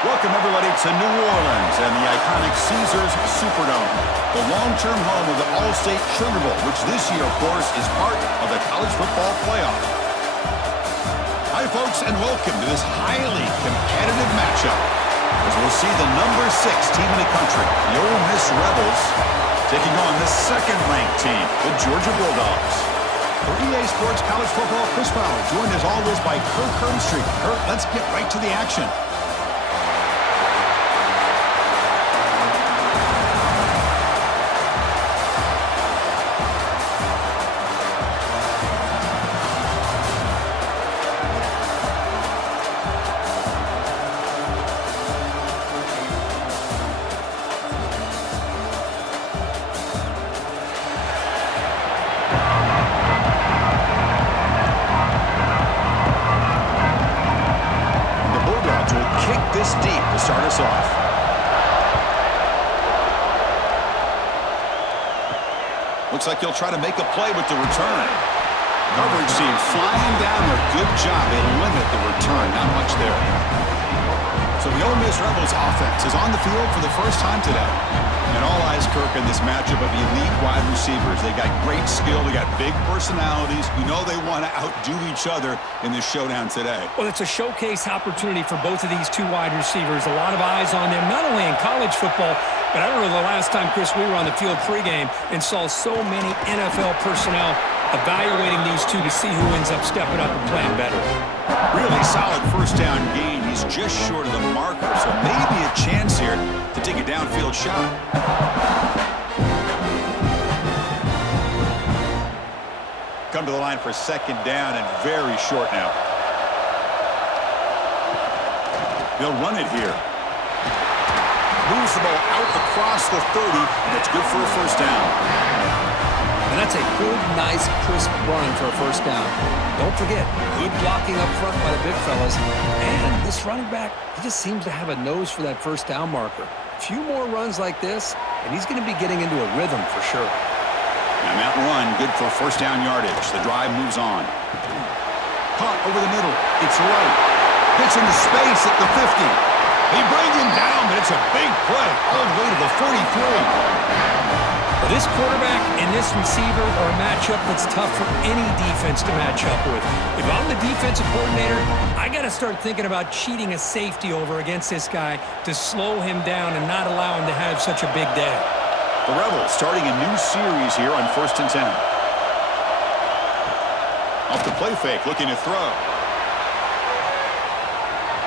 Welcome, everybody, to New Orleans and the iconic Caesars Superdome, the long-term home of the All-State Sugar Bowl, which this year, of course, is part of the college football playoff. Hi, folks, and welcome to this highly competitive matchup, as we'll see the number 6 team in the country, the Ole Miss Rebels, taking on the second-ranked team, the Georgia Bulldogs. For EA Sports College Football, Chris Fowler, joined as always by Kirk Hermstreet. Kirk, let's get right to the action. This deep to start us off. Looks like he'll try to make a play with the return. Coverage team flying down there. Good job. They limit the return. Not much there. So the Ole Miss Rebels offense is on the field for the first time today. And all eyes, Kirk, in this matchup of elite wide receivers. They got great skill. They got big personalities. You know they want to outdo each other in this showdown today. Well, it's a showcase opportunity for both of these two wide receivers. A lot of eyes on them, not only in college football, but I don't know the last time, Chris, we were on the field pregame and saw so many NFL personnel evaluating these two to see who ends up stepping up and playing better. Really solid first down gain. He's just short of the marker, so maybe a chance here to take a downfield shot. Come to the line for second down and very short now. They'll run it here. Moves the ball out across the 30, and it's good for a first down. And that's a good, nice, crisp run for a first down. Don't forget, good blocking up front by the big fellas. And this running back, he just seems to have a nose for that first down marker. A few more runs like this, and he's going to be getting into a rhythm for sure. And that run, good for first down yardage. The drive moves on. Caught over the middle. It's right. Gets into space at the 50. They bring him down, but it's a big play all the way to the 43. Well, this quarterback and this receiver are a matchup that's tough for any defense to match up with. If I'm the defensive coordinator, I got to start thinking about cheating a safety over against this guy to slow him down and not allow him to have such a big day. The Rebels starting a new series here on 1st and 10. Off the play fake, looking to throw.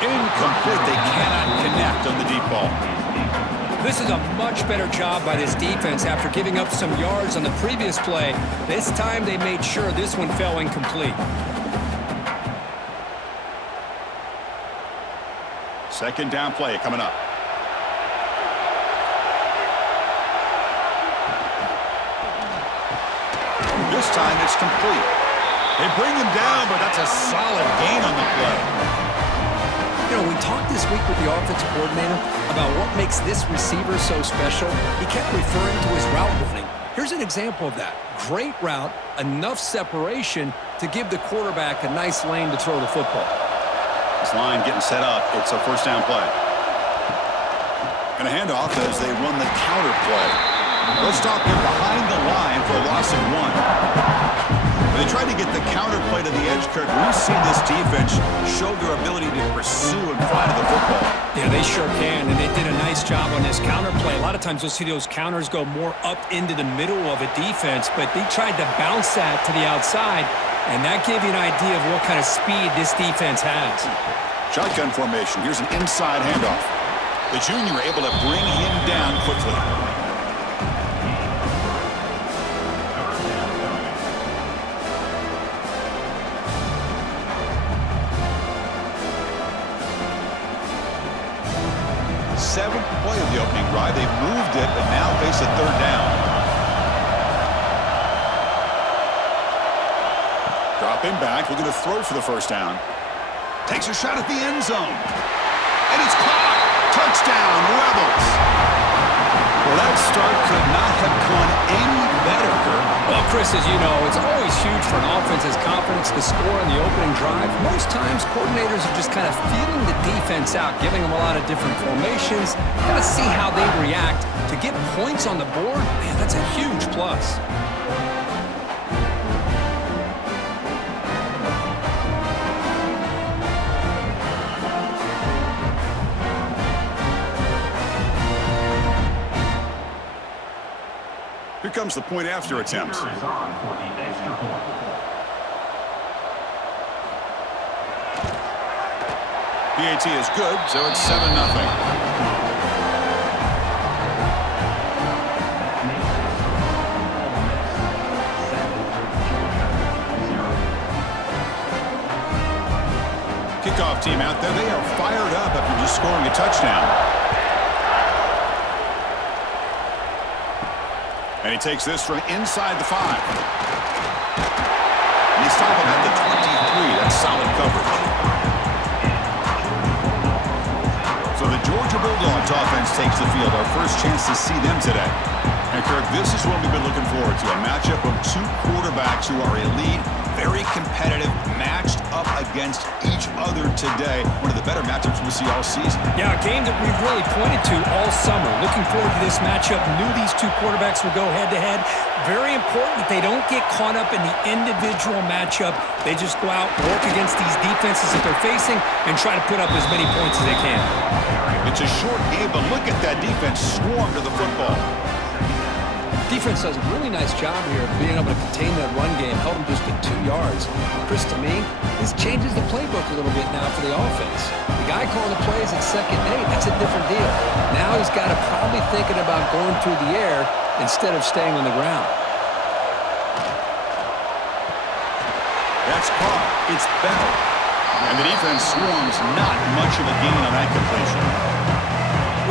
Incomplete. They cannot connect on the deep ball. This is a much better job by this defense after giving up some yards on the previous play. This time they made sure this one fell incomplete. Second down play coming up. This time it's complete. They bring him down, but that's a solid gain on the play. You know, we talked this week with the offensive coordinator about what makes this receiver so special. He kept referring to his route running. Here's an example of that. Great route, enough separation to give the quarterback a nice lane to throw the football. This line getting set up. It's a first down play. And a handoff as they run the counter play. They'll stop him behind the line for a loss of 1. They tried to get the counter play to the edge, Kirk. We've seen this defense show their ability to pursue and fly to the football. Yeah, they sure can, and they did a nice job on this counter play. A lot of times you'll see those counters go more up into the middle of a defense, but they tried to bounce that to the outside, and that gave you an idea of what kind of speed this defense has. Shotgun formation. Here's an inside handoff. The junior able to bring him down quickly. Seventh play of the opening drive. They've moved it, but now face a third down. Dropping back, looking to throw for the first down. Takes a shot at the end zone. And it's caught. Touchdown, Rebels. Well, that start could not have gone any better, Kirk. Well, Well, Chris, as you know, it's always huge for an offense's confidence to score in the opening drive. Most times, coordinators are just kind of feeling the defense out, giving them a lot of different formations, kind of see how they react. To get points on the board, man, that's a huge plus. Here comes the point after attempt. PAT is good, so it's 7-0. Kickoff team out there. They are fired up after just scoring a touchdown. And he takes this from inside the 5. And he stopped him at the 23. That's solid coverage. So the Georgia Bulldogs offense takes the field. Our first chance to see them today. And Kirk, this is what we've been looking forward to. A matchup of two quarterbacks who are elite, very competitive, matched up against each other today. One of the better matchups we'll see all season. Yeah, a game that we've really pointed to all summer. Looking forward to this matchup. Knew these two quarterbacks would go head-to-head. Very important that they don't get caught up in the individual matchup. They just go out, work against these defenses that they're facing, and try to put up as many points as they can. It's a short game, but look at that defense swarm to the football. Defense does a really nice job here of being able to contain that run game, held them just at 2 yards. Chris, to me, this changes the playbook a little bit now for the offense. The guy calling the plays at 2nd and 8, that's a different deal. Now he's got to probably thinking about going through the air instead of staying on the ground. That's caught. It's Bell. And the defense swarms, not much of a gain on that completion.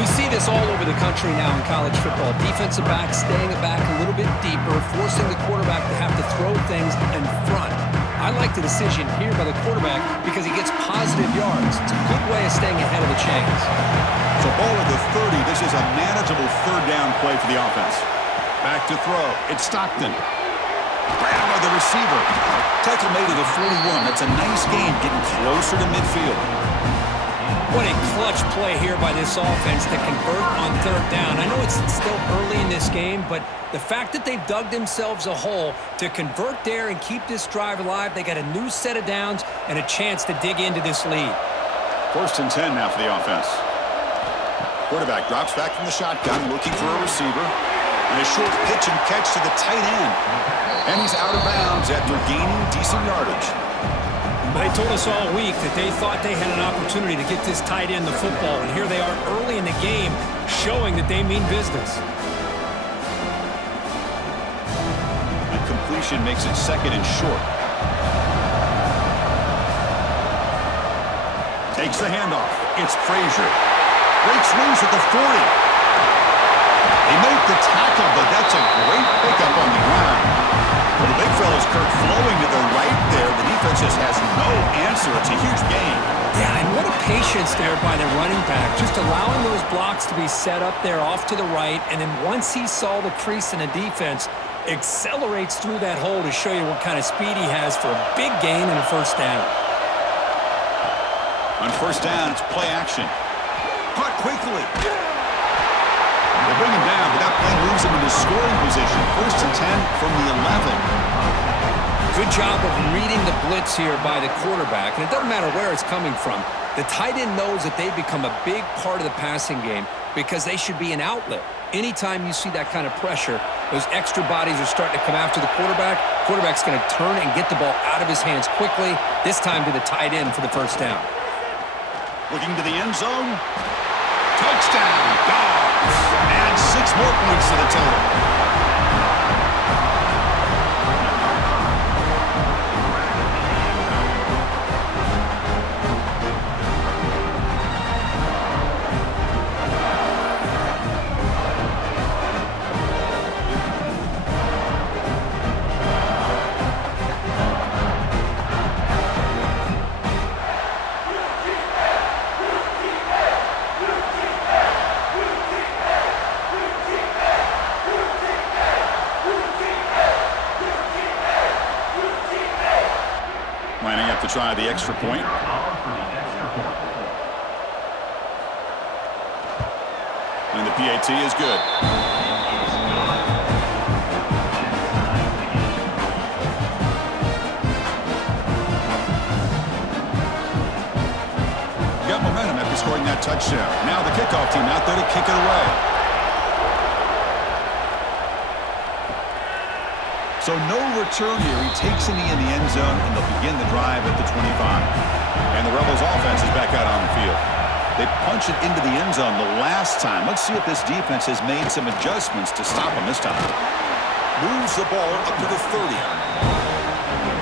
We see this all over the country now in college football. Defensive backs staying back a little bit deeper, forcing the quarterback to have to throw things in front. I like the decision here by the quarterback because he gets positive yards. It's a good way of staying ahead of the chains. So ball at the 30. This is a manageable 3rd down play for the offense. Back to throw. It's Stockton. Grabbed by the receiver. Tackle made to the 41. That's a nice gain, getting closer to midfield. What a clutch play here by this offense to convert on 3rd down. I know it's still early in this game, but the fact that they've dug themselves a hole to convert there and keep this drive alive, they got a new set of downs and a chance to dig into this lead. 1st and 10 now for the offense. Quarterback drops back from the shotgun, looking for a receiver. And a short pitch and catch to the tight end. And he's out of bounds after gaining decent yardage. They told us all week that they thought they had an opportunity to get this tight end the football, and here they are early in the game showing that they mean business. The completion makes it 2nd and short. Takes the handoff. It's Frazier. Breaks loose at the 40. They make the tackle, but that's a great pickup on the ground. Well, the big fella's Kirk flowing to the right there. The defense just has no answer. It's a huge gain. Yeah, and what a patience there by the running back. Just allowing those blocks to be set up there off to the right, and then once he saw the crease in the defense, accelerates through that hole to show you what kind of speed he has for a big gain and a 1st down. On 1st down, it's play action. Caught quickly. They bring him down, but that play moves him into scoring position. 1st and 10 from the 11. Good job of reading the blitz here by the quarterback, and it doesn't matter where it's coming from. The tight end knows that they've become a big part of the passing game because they should be an outlet. Anytime you see that kind of pressure, those extra bodies are starting to come after the quarterback. Quarterback's going to turn and get the ball out of his hands quickly, this time to the tight end for the 1st down. Looking to the end zone. Touchdown, Dogs. Add 6 more points to the total. try the extra point. And the PAT is good. Got momentum after scoring that touchdown. Now the kickoff team out there to kick it away. So no return here. He takes it in the end zone, and they'll begin the drive at the 25. And the Rebels offense is back out on the field. They punch it into the end zone the last time. Let's see if this defense has made some adjustments to stop them this time. Moves the ball up to the 30.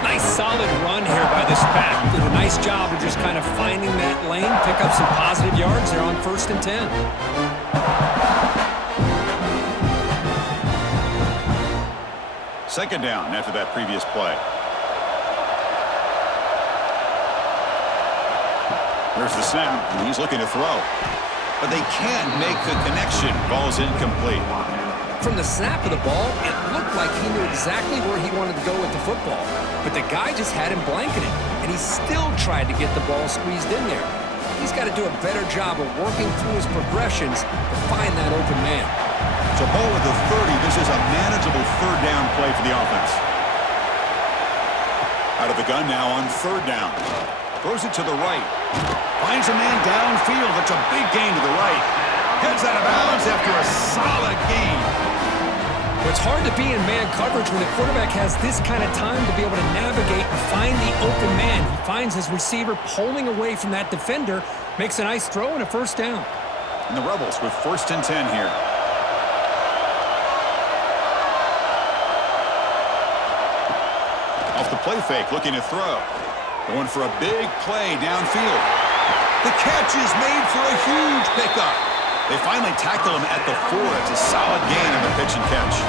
Nice solid run here by this back. Did a nice job of just kind of finding that lane, pick up some positive yards there on 1st and 10. Second down after that previous play. There's the snap, and he's looking to throw. But they can't make the connection. Ball's incomplete. From the snap of the ball, it looked like he knew exactly where he wanted to go with the football. But the guy just had him blanketed, and he still tried to get the ball squeezed in there. He's got to do a better job of working through his progressions to find that open man. So ball at the 30. This is a manageable third down play for the offense. Out of the gun now on 3rd down. Throws it to the right. Finds a man downfield. It's a big gain to the right. Heads out of bounds after a solid gain. It's hard to be in man coverage when the quarterback has this kind of time to be able to navigate and find the open man. He finds his receiver pulling away from that defender, makes a nice throw and a 1st down. And the Rebels with 1st and 10 here. Off the play fake, looking to throw. Going for a big play downfield. The catch is made for a huge pickup. They finally tackle him at the 4. It's a solid gain on the pitch and catch.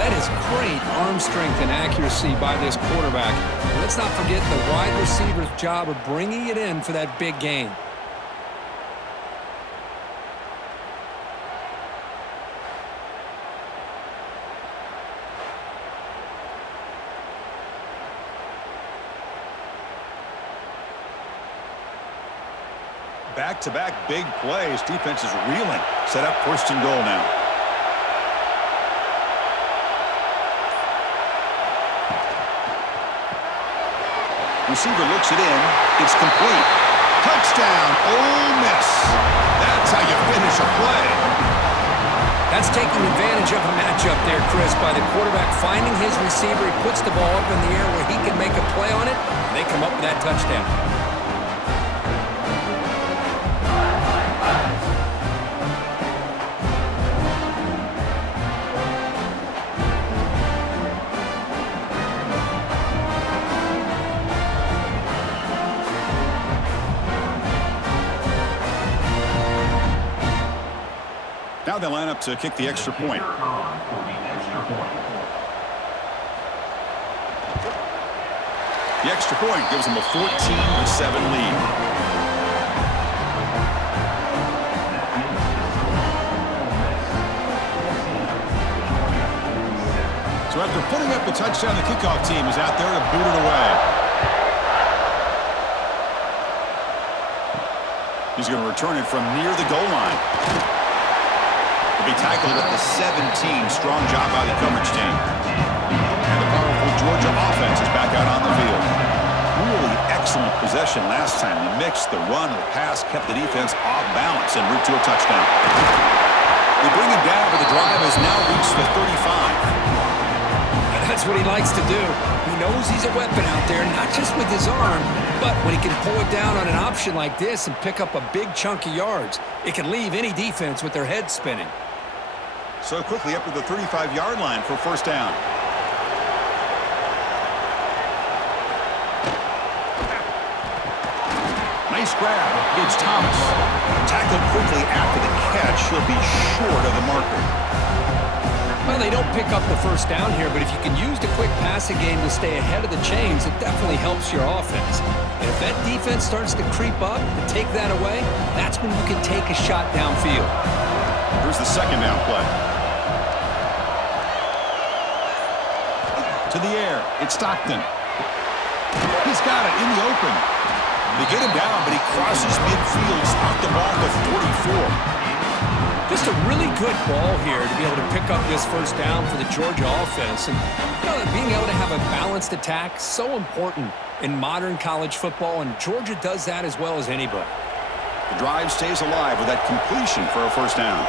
That is great arm strength and accuracy by this quarterback. Let's not forget the wide receiver's job of bringing it in for that big gain. Back-to-back big plays. Defense is reeling. Set up 1st and goal now. Receiver looks it in. It's complete. Touchdown, Ole Miss. That's how you finish a play. That's taking advantage of a matchup there, Chris, by the quarterback finding his receiver. He puts the ball up in the air where he can make a play on it, and they come up with that touchdown. Now they line up to kick the extra point. The extra point gives them a 14-7 lead. So after putting up the touchdown, the kickoff team is out there to boot it away. He's going to return it from near the goal line. Be tackled at the 17. Strong job by the coverage team. And the powerful Georgia offense is back out on the field. Really excellent possession last time. The mix, the run, the pass kept the defense off balance en route to a touchdown. They bring him down, but the drive has now reached the 35. That's what he likes to do. He knows he's a weapon out there, not just with his arm, but when he can pull it down on an option like this and pick up a big chunk of yards, it can leave any defense with their head spinning. So quickly up to the 35-yard line for 1st down. Nice grab. It's Thomas. Tackled quickly after the catch. He'll be short of the marker. Well, they don't pick up the 1st down here, but if you can use the quick passing game to stay ahead of the chains, it definitely helps your offense. And if that defense starts to creep up and take that away, that's when you can take a shot downfield. Here's the 2nd down play. To the air. It's Stockton. He's got it in the open. They get him down, but he crosses midfield, stopped the ball to 44. Just a really good ball here to be able to pick up this first down for the Georgia offense. And being able to have a balanced attack, so important in modern college football, and Georgia does that as well as anybody. The drive stays alive with that completion for a first down.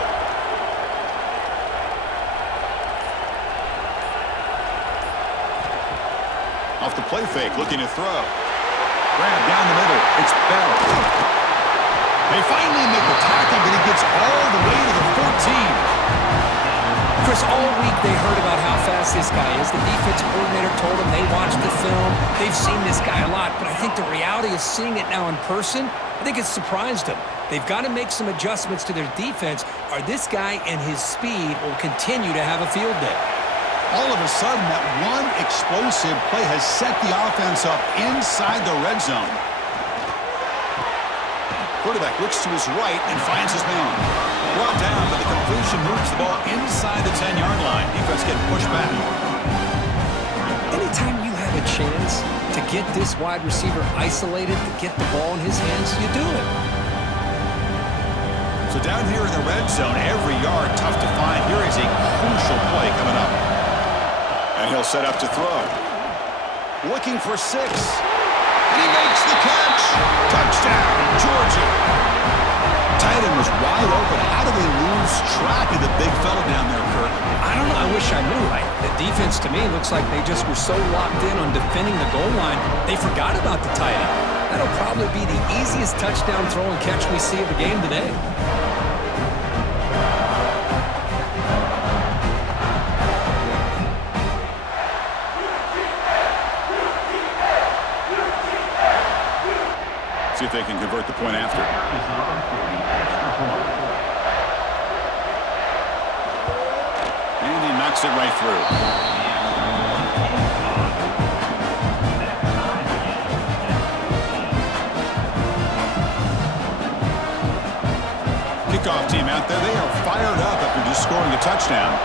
Off the play fake, looking to throw. Grab down the middle. It's Bell. They finally make the tackle, but he gets all the way to the 14. Chris, all week they heard about how fast this guy is. The defense coordinator told them they watched the film. They've seen this guy a lot, but I think the reality of seeing it now in person, I think it's surprised them. They've got to make some adjustments to their defense, or this guy and his speed will continue to have a field day. All of a sudden, that one explosive play has set the offense up inside the red zone. Quarterback looks to his right and finds his man. Brought down, but the completion moves the ball inside the 10-yard line. Defense getting pushed back. Anytime you have a chance to get this wide receiver isolated, to get the ball in his hands, you do it. So down here in the red zone, every yard tough to find. Here is a crucial play coming up. And he'll set up to throw. Looking for 6. And he makes the catch. Touchdown, Georgia. Tight end was wide open. How do they lose track of the big fella down there, Kirk? I don't know. I wish I knew. The defense, to me, looks like they just were so locked in on defending the goal line, they forgot about the tight end. That'll probably be the easiest touchdown throw and catch we see of the game today. See if they can convert the point after. And he knocks it right through. Kickoff team out there. They are fired up after just scoring a touchdown.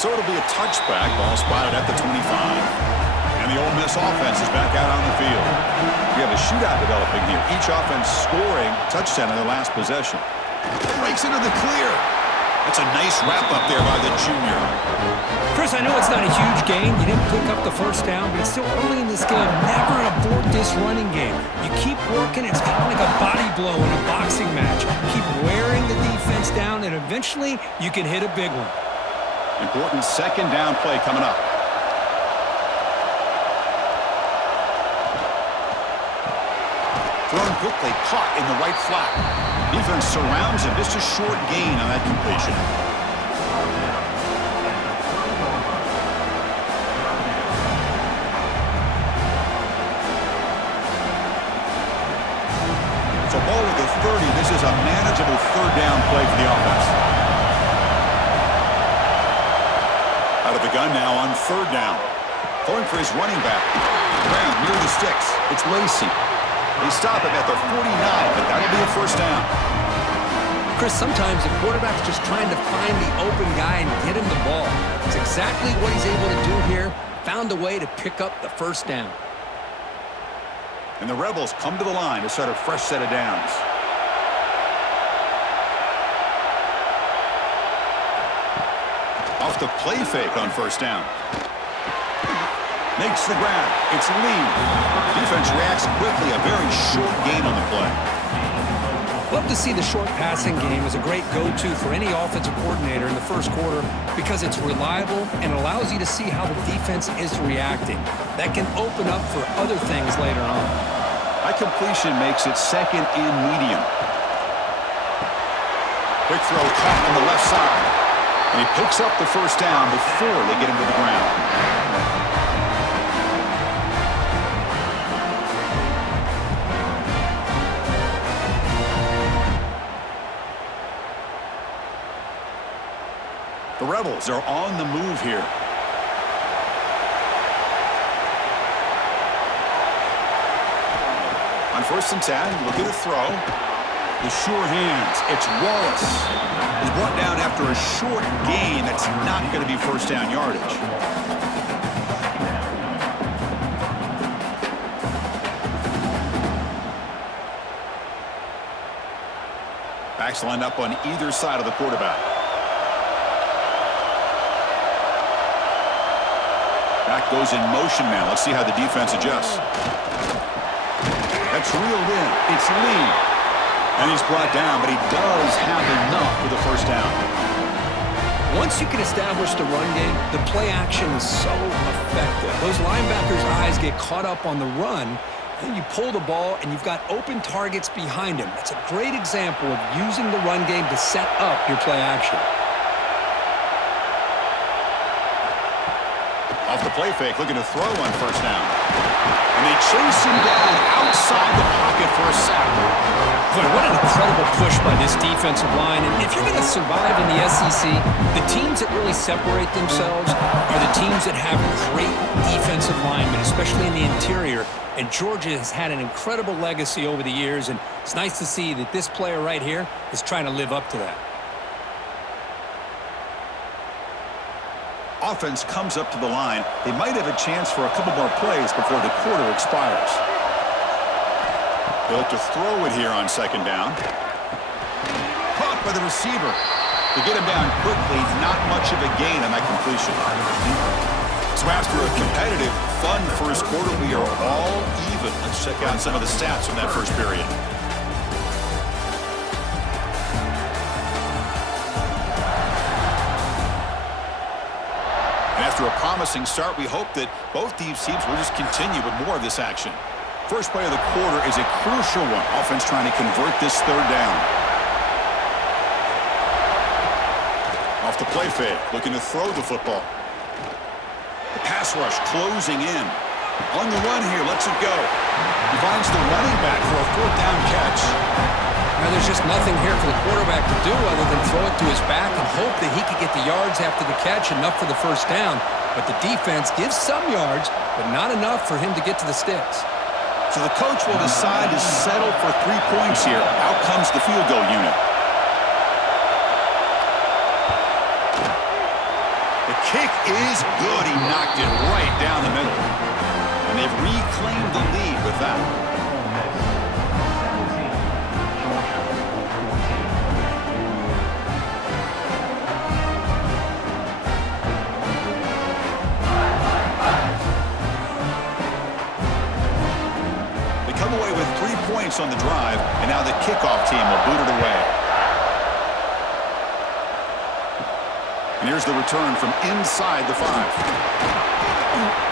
So it'll be a touchback. Ball spotted at the 25. And the Ole Miss offense is back out on the field. We have a shootout developing here. Each offense scoring touchdown in their last possession. Breaks into the clear. That's a nice wrap up there by the junior. Chris, I know it's not a huge gain. You didn't pick up the first down, but it's still early in this game. Never abort this running game. You keep working. It's kind of like a body blow in a boxing match. Keep wearing the defense down, and eventually you can hit a big one. Important second down play coming up. Thrown quickly, caught in the right flat. Defense surrounds him. Just a short gain on that completion. So ball at the 30. This is a manageable third down play for the offense. Out of the gun now on third down. Throwing for his running back. Brown near the sticks. It's Lacey. They stop him at the 49, but that'll be a first down. Chris, sometimes the quarterback's just trying to find the open guy and get him the ball. It's exactly what he's able to do here. Found a way to pick up the first down. And the Rebels come to the line to start a fresh set of downs. Off the play fake on first down. Makes the grab. It's Lee. Defense reacts quickly. A very short gain on the play. Love to see the short passing game as a great go-to for any offensive coordinator in the first quarter because it's reliable and allows you to see how the defense is reacting. That can open up for other things later on. That completion makes it second and medium. Quick throw caught on the left side. And he picks up the first down before they get him to the ground. The Rebels are on the move here. On first and 10, look at the throw. The sure hands. It's Wallace. He's brought down after a short gain that's not going to be first down yardage. Backs lined up on either side of the quarterback. Back goes in motion now. Let's see how the defense adjusts. That's reeled in. It's Lee. And he's brought down, but he does have enough for the first down. Once you can establish the run game, the play action is so effective. Those linebackers' eyes get caught up on the run, and you pull the ball, and you've got open targets behind him. That's a great example of using the run game to set up your play action. Off the play fake, looking to throw on first down. And they chase him down outside the pocket for a sack. Boy, what an incredible push by this defensive line. And if you're going to survive in the SEC, the teams that really separate themselves are the teams that have great defensive linemen, especially in the interior. And Georgia has had an incredible legacy over the years, and it's nice to see that this player right here is trying to live up to that. Offense comes up to the line. They might have a chance for a couple more plays before the quarter expires. They look to throw it here on second down. Caught by the receiver. They get him down quickly. Not much of a gain on that completion. So after a competitive, fun first quarter, we are all even. Let's check out some of the stats from that first period. After a promising start, we hope that both these teams will just continue with more of this action. First play of the quarter is a crucial one. Offense trying to convert this third down. Off the play fake, looking to throw the football. The pass rush closing in. On the run here, lets it go. He finds the running back for a fourth down catch. Now, there's just nothing here for the quarterback to do other than throw it to his back and hope that he could get the yards after the catch, enough for the first down. But the defense gives some yards, but not enough for him to get to the sticks. So the coach will decide to settle for 3 points here. Out comes the field goal unit. The kick is good. He knocked it right down the middle. And they've reclaimed the lead with that. Away with 3 points on the drive, and now the kickoff team will boot it away. And here's the return from inside the 5.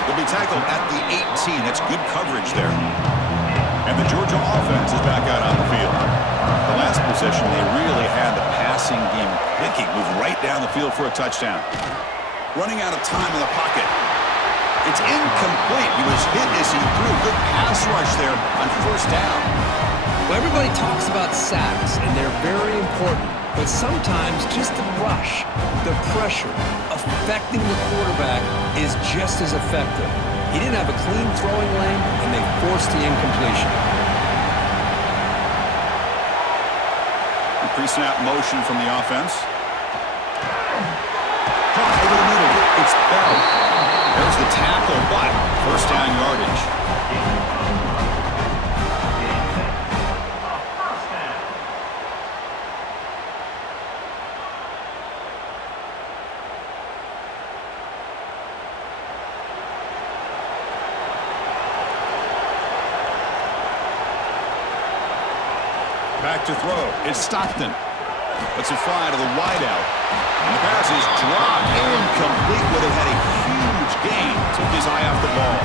They'll be tackled at the 18. That's good coverage there. And the Georgia offense is back out on the field. The last possession, they really had the passing game clicking, moved right down the field for a touchdown. Running out of time in the pocket. It's incomplete. He was hit as he threw a good pass rush there on first down. Well, everybody talks about sacks, and they're very important. But sometimes just the rush, the pressure, affecting the quarterback is just as effective. He didn't have a clean throwing lane, and they forced the incompletion. Pre-snap motion from the offense. Caught over the middle. It's Bell. There's the tackle, but first down yardage. Back to throw. It's Stockton. Let's it fly to the wideout. And the pass is dropped. Incomplete, but it had a huge gain. Took his eye off the ball.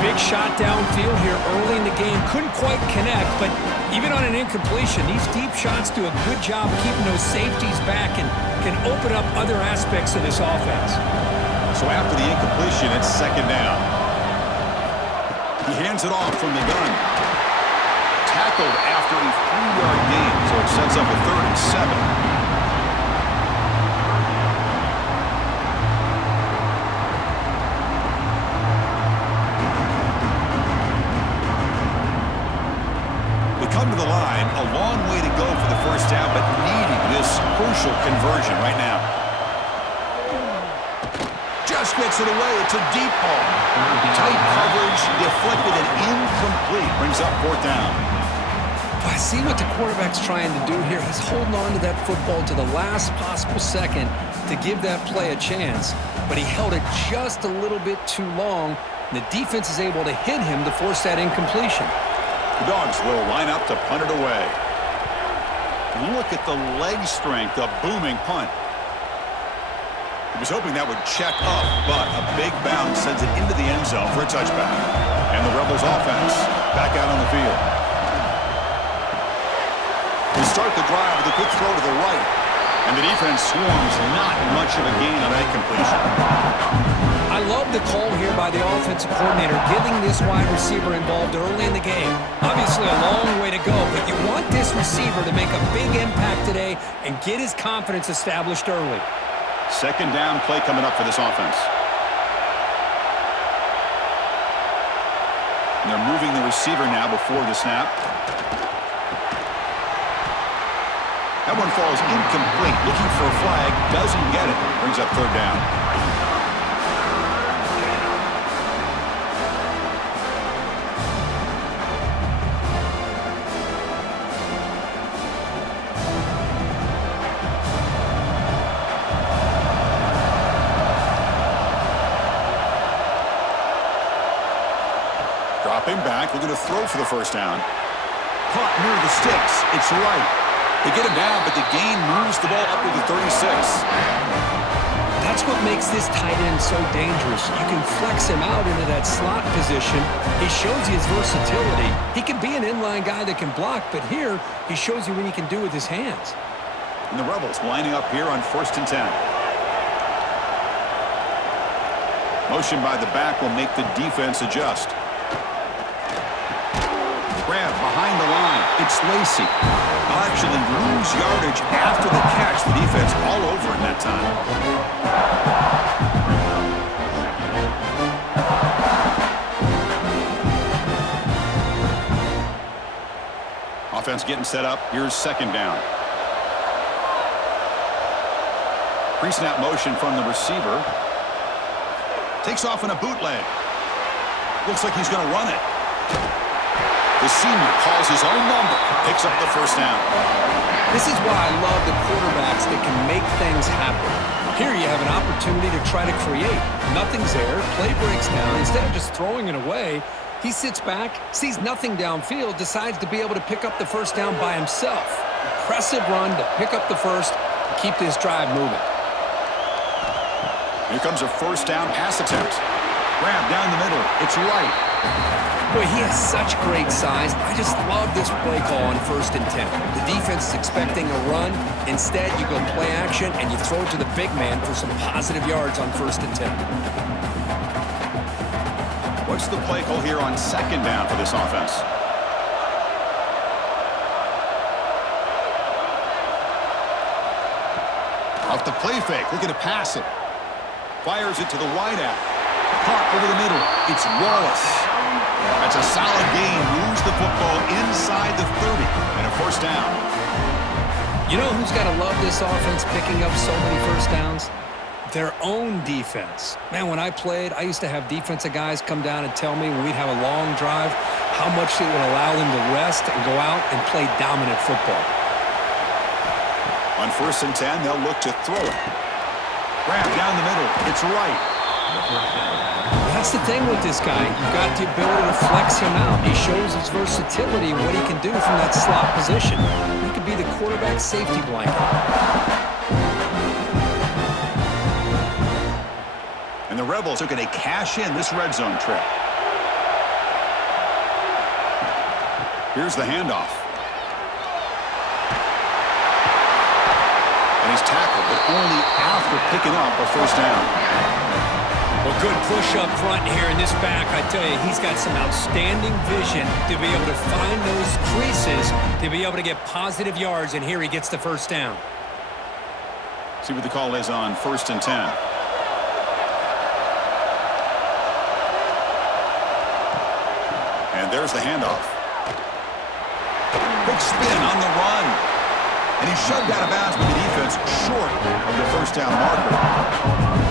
Big shot downfield here early in the game. Couldn't quite connect, but even on an incompletion, these deep shots do a good job keeping those safeties back and can open up other aspects of this offense. So after the incompletion, it's second down. He hands it off from the gun. Tackled after a 3-yard gain, so it sets up a 3rd and 7. come to the line. A long way to go for the first down, but needing this crucial conversion right now. Just gets it away. It's a deep ball. Tight coverage, deflected and incomplete. Brings up fourth down. I see what the quarterback's trying to do here. He's holding on to that football to the last possible second to give that play a chance, but he held it just a little bit too long, and the defense is able to hit him to force that incompletion. The Dogs will line up to punt it away. Look at the leg strength, a booming punt. He was hoping that would check up, but a big bounce sends it into the end zone for a touchback. And the Rebels offense back out on the field. They start the drive with a quick throw to the right. And the defense swarms, not much of a gain on that completion. I love the call here by the offensive coordinator, getting this wide receiver involved early in the game. Obviously a long way to go, but you want this receiver to make a big impact today and get his confidence established early. Second down play coming up for this offense. And they're moving the receiver now before the snap. That one falls incomplete. Looking for a flag. Doesn't get it. Brings up third down. Dropping back. Looking to throw for the first down. Caught near the sticks. It's right. They get him down, but the gain moves the ball up to the 36. That's what makes this tight end so dangerous. You can flex him out into that slot position. He shows you his versatility. He can be an inline guy that can block, but here he shows you what he can do with his hands. And the Rebels lining up here on 1st and 10. Motion by the back will make the defense adjust. Grab behind the line. It's Lacey. They'll actually lose yardage after the catch. The defense all over in that time. Offense getting set up. Here's second down. Pre-snap motion from the receiver. Takes off in a bootleg. Looks like he's going to run it. The senior calls his own number, picks up the first down. This is why I love the quarterbacks that can make things happen. Here you have an opportunity to try to create. Nothing's there, play breaks down. Instead of just throwing it away, he sits back, sees nothing downfield, decides to be able to pick up the first down by himself. Impressive run to pick up the first and keep this drive moving. Here comes a first down pass attempt. Grab down the middle. It's right. Boy, he has such great size. I just love this play call on 1st and 10. The defense is expecting a run. Instead, you go play action, and you throw it to the big man for some positive yards on 1st and 10. What's the play call here on second down for this offense? Off the play fake, looking to pass it. Fires it to the wideout. Caught over the middle. It's Wallace. That's a solid gain. Moves the football inside the 30 and a first down. You know who's got to love this offense picking up so many first downs? Their own defense. Man, when I played, I used to have defensive guys come down and tell me when we'd have a long drive how much it would allow them to rest and go out and play dominant football. On 1st and 10, they'll look to throw it. Grab down the middle. It's right. That's the thing with this guy. You've got the ability to flex him out. He shows his versatility, what he can do from that slot position. He could be the quarterback's safety blanket. And the Rebels looking to cash in this red zone trip. Here's the handoff. And he's tackled, but only after picking up a first down. Well, good push up front here in this back. I tell you, he's got some outstanding vision to be able to find those creases, to be able to get positive yards, and here he gets the first down. See what the call is on 1st and 10. And there's the handoff. Quick spin on the run. And he's shoved out of bounds by the defense short of the first down marker.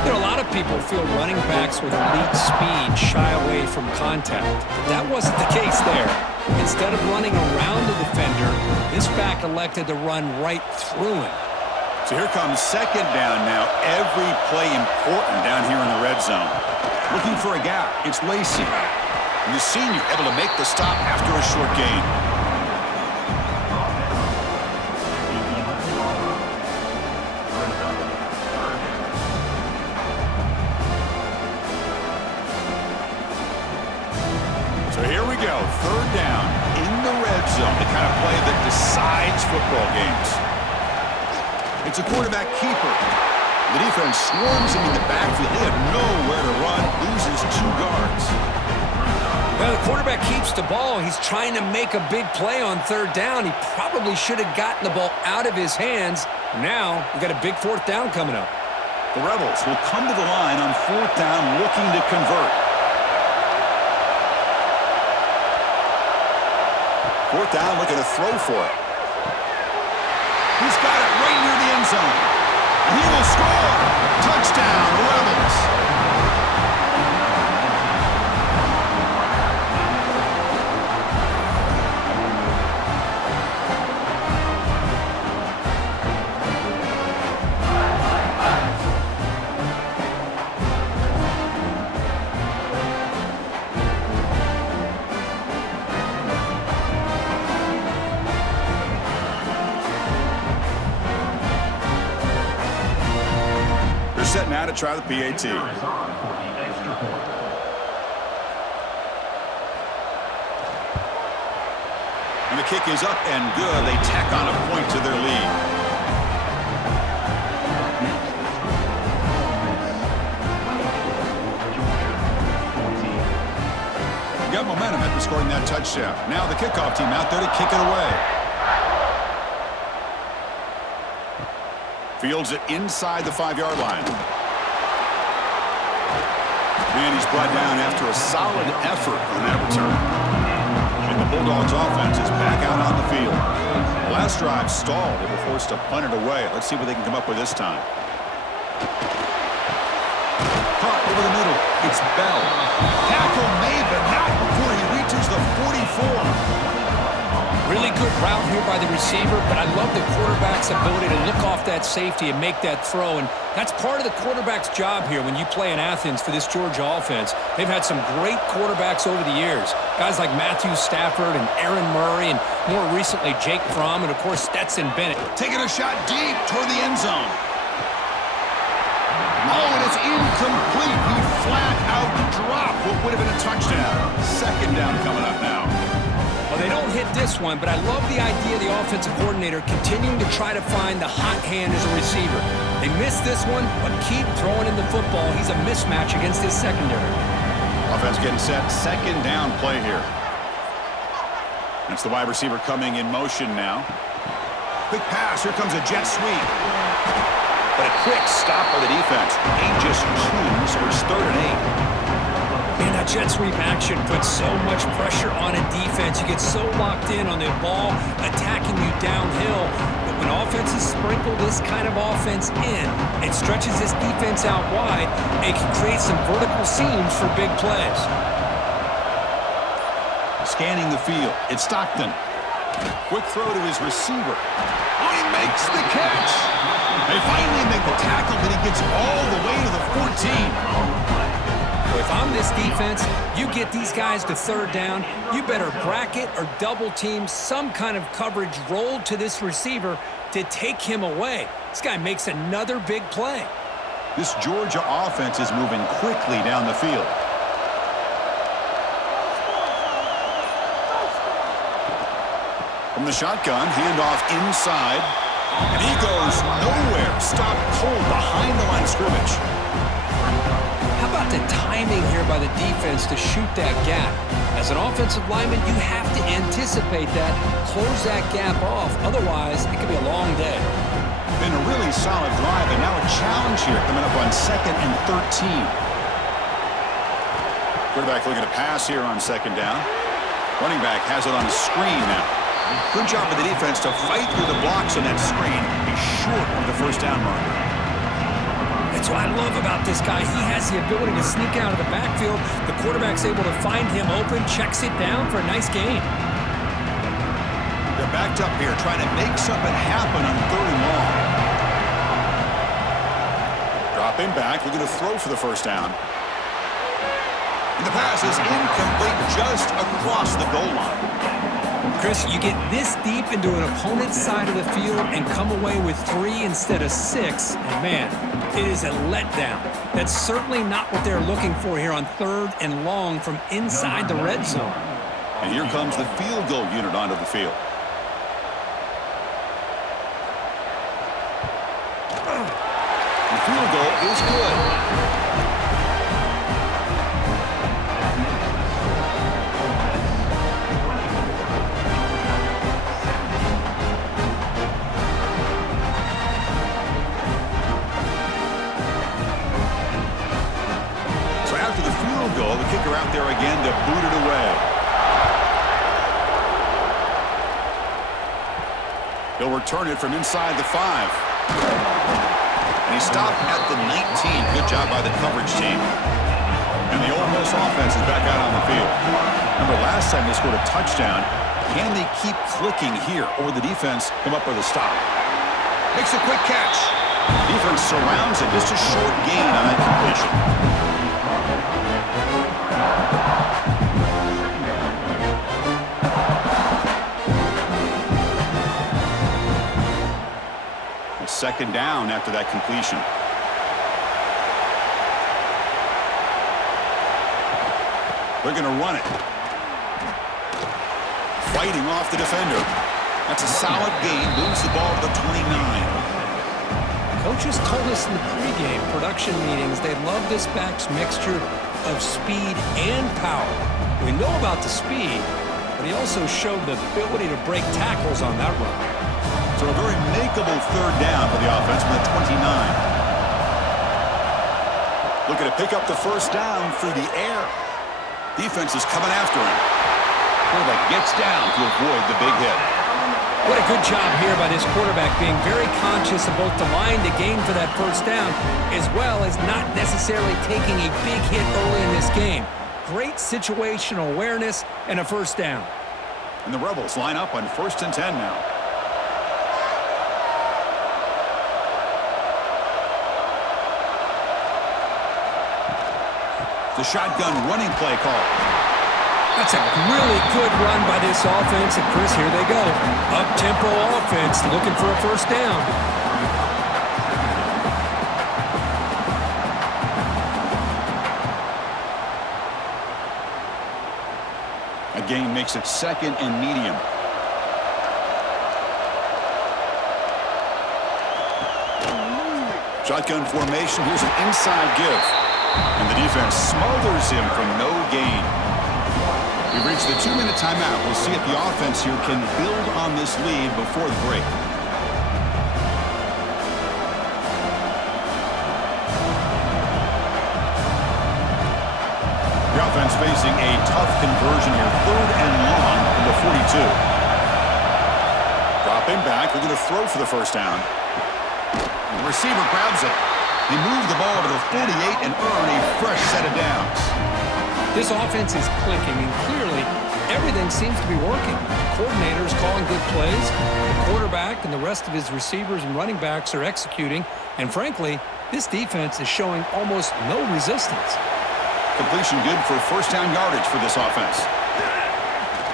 You know, a lot of people feel running backs with elite speed shy away from contact. That wasn't the case there. Instead of running around the defender, this back elected to run right through him. So here comes second down now. Every play important down here in the red zone. Looking for a gap. It's Lacey. And the senior able to make the stop after a short gain. So here we go. Third down in the red zone. The kind of play that decides football games. It's a quarterback keeper. The defense swarms him in the backfield. They have nowhere to run. Loses 2 guards. Well, the quarterback keeps the ball. He's trying to make a big play on third down. He probably should have gotten the ball out of his hands. Now, we've got a big fourth down coming up. The Rebels will come to the line on fourth down looking to convert. Fourth down, looking to throw for it. He's got it right near the end zone. And he will score. Touchdown, Rebels. Set now to try the PAT. And the kick is up and good. They tack on a point to their lead. Got momentum after scoring that touchdown. Now the kickoff team out there to kick it away. Fields it inside the 5-yard line. And he's brought down after a solid effort on that return. And the Bulldogs offense is back out on the field. Last drive stalled. They were forced to punt it away. Let's see what they can come up with this time. Caught over the middle. It's Bell. Tackle made, but not before he reaches the 44. Really good route here by the receiver, but I love the quarterback's ability to look off that safety and make that throw, and that's part of the quarterback's job here when you play in Athens for this Georgia offense. They've had some great quarterbacks over the years, guys like Matthew Stafford and Aaron Murray, and more recently Jake Fromm, and of course Stetson Bennett. Taking a shot deep toward the end zone. Oh, and it's incomplete. He flat out dropped what would have been a touchdown. Second down coming up now. Well, they don't hit this one, but I love the idea of the offensive coordinator continuing to try to find the hot hand as a receiver. They missed this one, but keep throwing him the football. He's a mismatch against his secondary. Offense getting set. Second down play here. That's the wide receiver coming in motion now. Quick pass. Here comes a jet sweep. But a quick stop by the defense. Gain just 2, so it's 3rd and 8. Man, that jet sweep action puts so much pressure on a defense. You get so locked in on the ball attacking you downhill. But when offenses sprinkle this kind of offense in, it stretches this defense out wide and can create some vertical seams for big plays. Scanning the field. It's Stockton. Quick throw to his receiver. Oh, he makes the catch. They finally make the tackle, but he gets all the way to the 14. If I'm this defense, you get these guys to third down, you better bracket or double team some kind of coverage rolled to this receiver to take him away. This guy makes another big play. This Georgia offense is moving quickly down the field. From the shotgun, handoff inside. And he goes nowhere. Stopped cold behind the line of scrimmage. How about the timing here by the defense to shoot that gap? As an offensive lineman, you have to anticipate that, close that gap off. Otherwise, it could be a long day. Been a really solid drive, and now a challenge here coming up on 2nd and 13. Quarterback looking to pass here on 2nd down. Running back has it on the screen now. Good job of the defense to fight through the blocks on that screen. He's short of the first down marker. That's what I love about this guy. He has the ability to sneak out of the backfield. The quarterback's able to find him open, checks it down for a nice gain. They're backed up here trying to make something happen on 3rd and long. Dropping back, looking to throw for the first down. And the pass is incomplete just across the goal line. Chris, you get this deep into an opponent's side of the field and come away with 3 instead of 6, and man, it is a letdown. That's certainly not what they're looking for here on 3rd and long from inside the red zone. And here comes the field goal unit onto the field. The field goal is good. The kicker out there again to boot it away. He'll return it from inside the 5. And he stopped at the 19. Good job by the coverage team. And the Ole Miss offense is back out on the field. Remember last time they scored a touchdown. Can they keep clicking here, or the defense come up with a stop? Makes a quick catch. Defense surrounds it. Just a short gain on that completion. Second down after that completion. They're going to run it. Fighting off the defender. That's a solid gain. Moves the ball to the 29. Coaches told us in the pregame production meetings they love this back's mixture of speed and power. We know about the speed, but he also showed the ability to break tackles on that run. So a very makeable 3rd down for the offense from the 29. Looking to pick up the first down through the air. Defense is coming after him. Quarterback gets down to avoid the big hit. What a good job here by this quarterback, being very conscious of both the line to gain for that first down, as well as not necessarily taking a big hit early in this game. Great situational awareness and a first down. And the Rebels line up on 1st and 10 now. The shotgun running play call. That's a really good run by this offense. And Chris, here they go. Up-tempo offense looking for a first down. A gain makes it 2nd and medium. Shotgun formation. Here's an inside give. And the defense smothers him for no gain. We've reached the 2-minute timeout. We'll see if the offense here can build on this lead before the break. The offense facing a tough conversion here. 3rd and long from the 42. Dropping back. They're going to throw for the first down. The receiver grabs it. They move the ball to the 48 and earn a fresh set of downs. This offense is clicking, and clearly everything seems to be working. The coordinator is calling good plays. The quarterback and the rest of his receivers and running backs are executing. And frankly, this defense is showing almost no resistance. Completion good for first down yardage for this offense.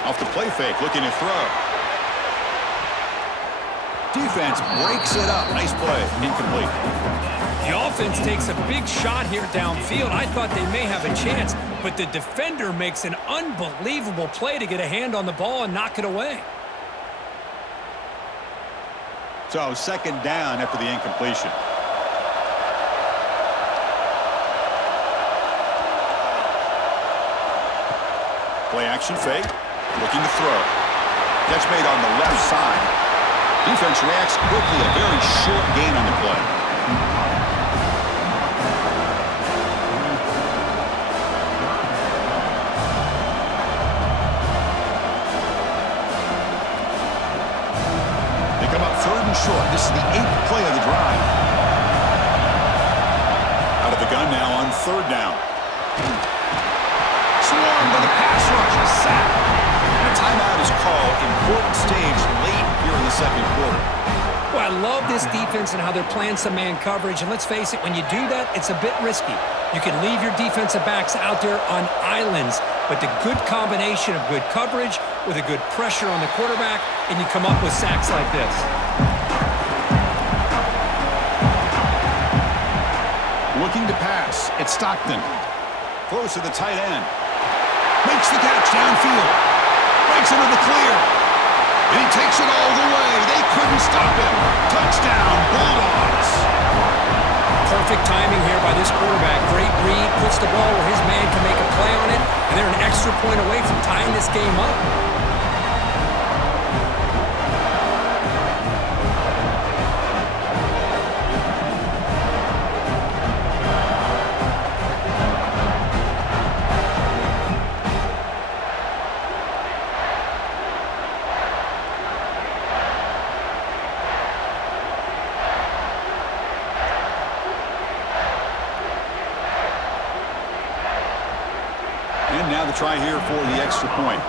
Off the play fake, looking to throw. Defense breaks it up. Nice play. Incomplete. The offense takes a big shot here downfield. I thought they may have a chance, but the defender makes an unbelievable play to get a hand on the ball and knock it away. So 2nd down after the incompletion. Play action fake. Looking to throw. Catch made on the left side. Defense reacts quickly. A very short gain on the play. 3rd and short. This is the 8th play of the drive. Out of the gun now on 3rd down. Swarmed by the pass rush. A sack. And a timeout is called. Important stage late here in the 2nd quarter. Well, I love this defense and how they're playing some man coverage. And let's face it, when you do that, it's a bit risky. You can leave your defensive backs out there on islands, but the good combination of good coverage with a good pressure on the quarterback, and you come up with sacks like this. Looking to pass. It's Stockton. Throws to the tight end. Makes the catch downfield. Breaks into the clear. And he takes it all the way. They couldn't stop him. Touchdown, Bulldogs. Perfect timing here by this quarterback. Great read, puts the ball where his man can make a play on it, and they're an extra point away from tying this game up. And now the try here for the extra point.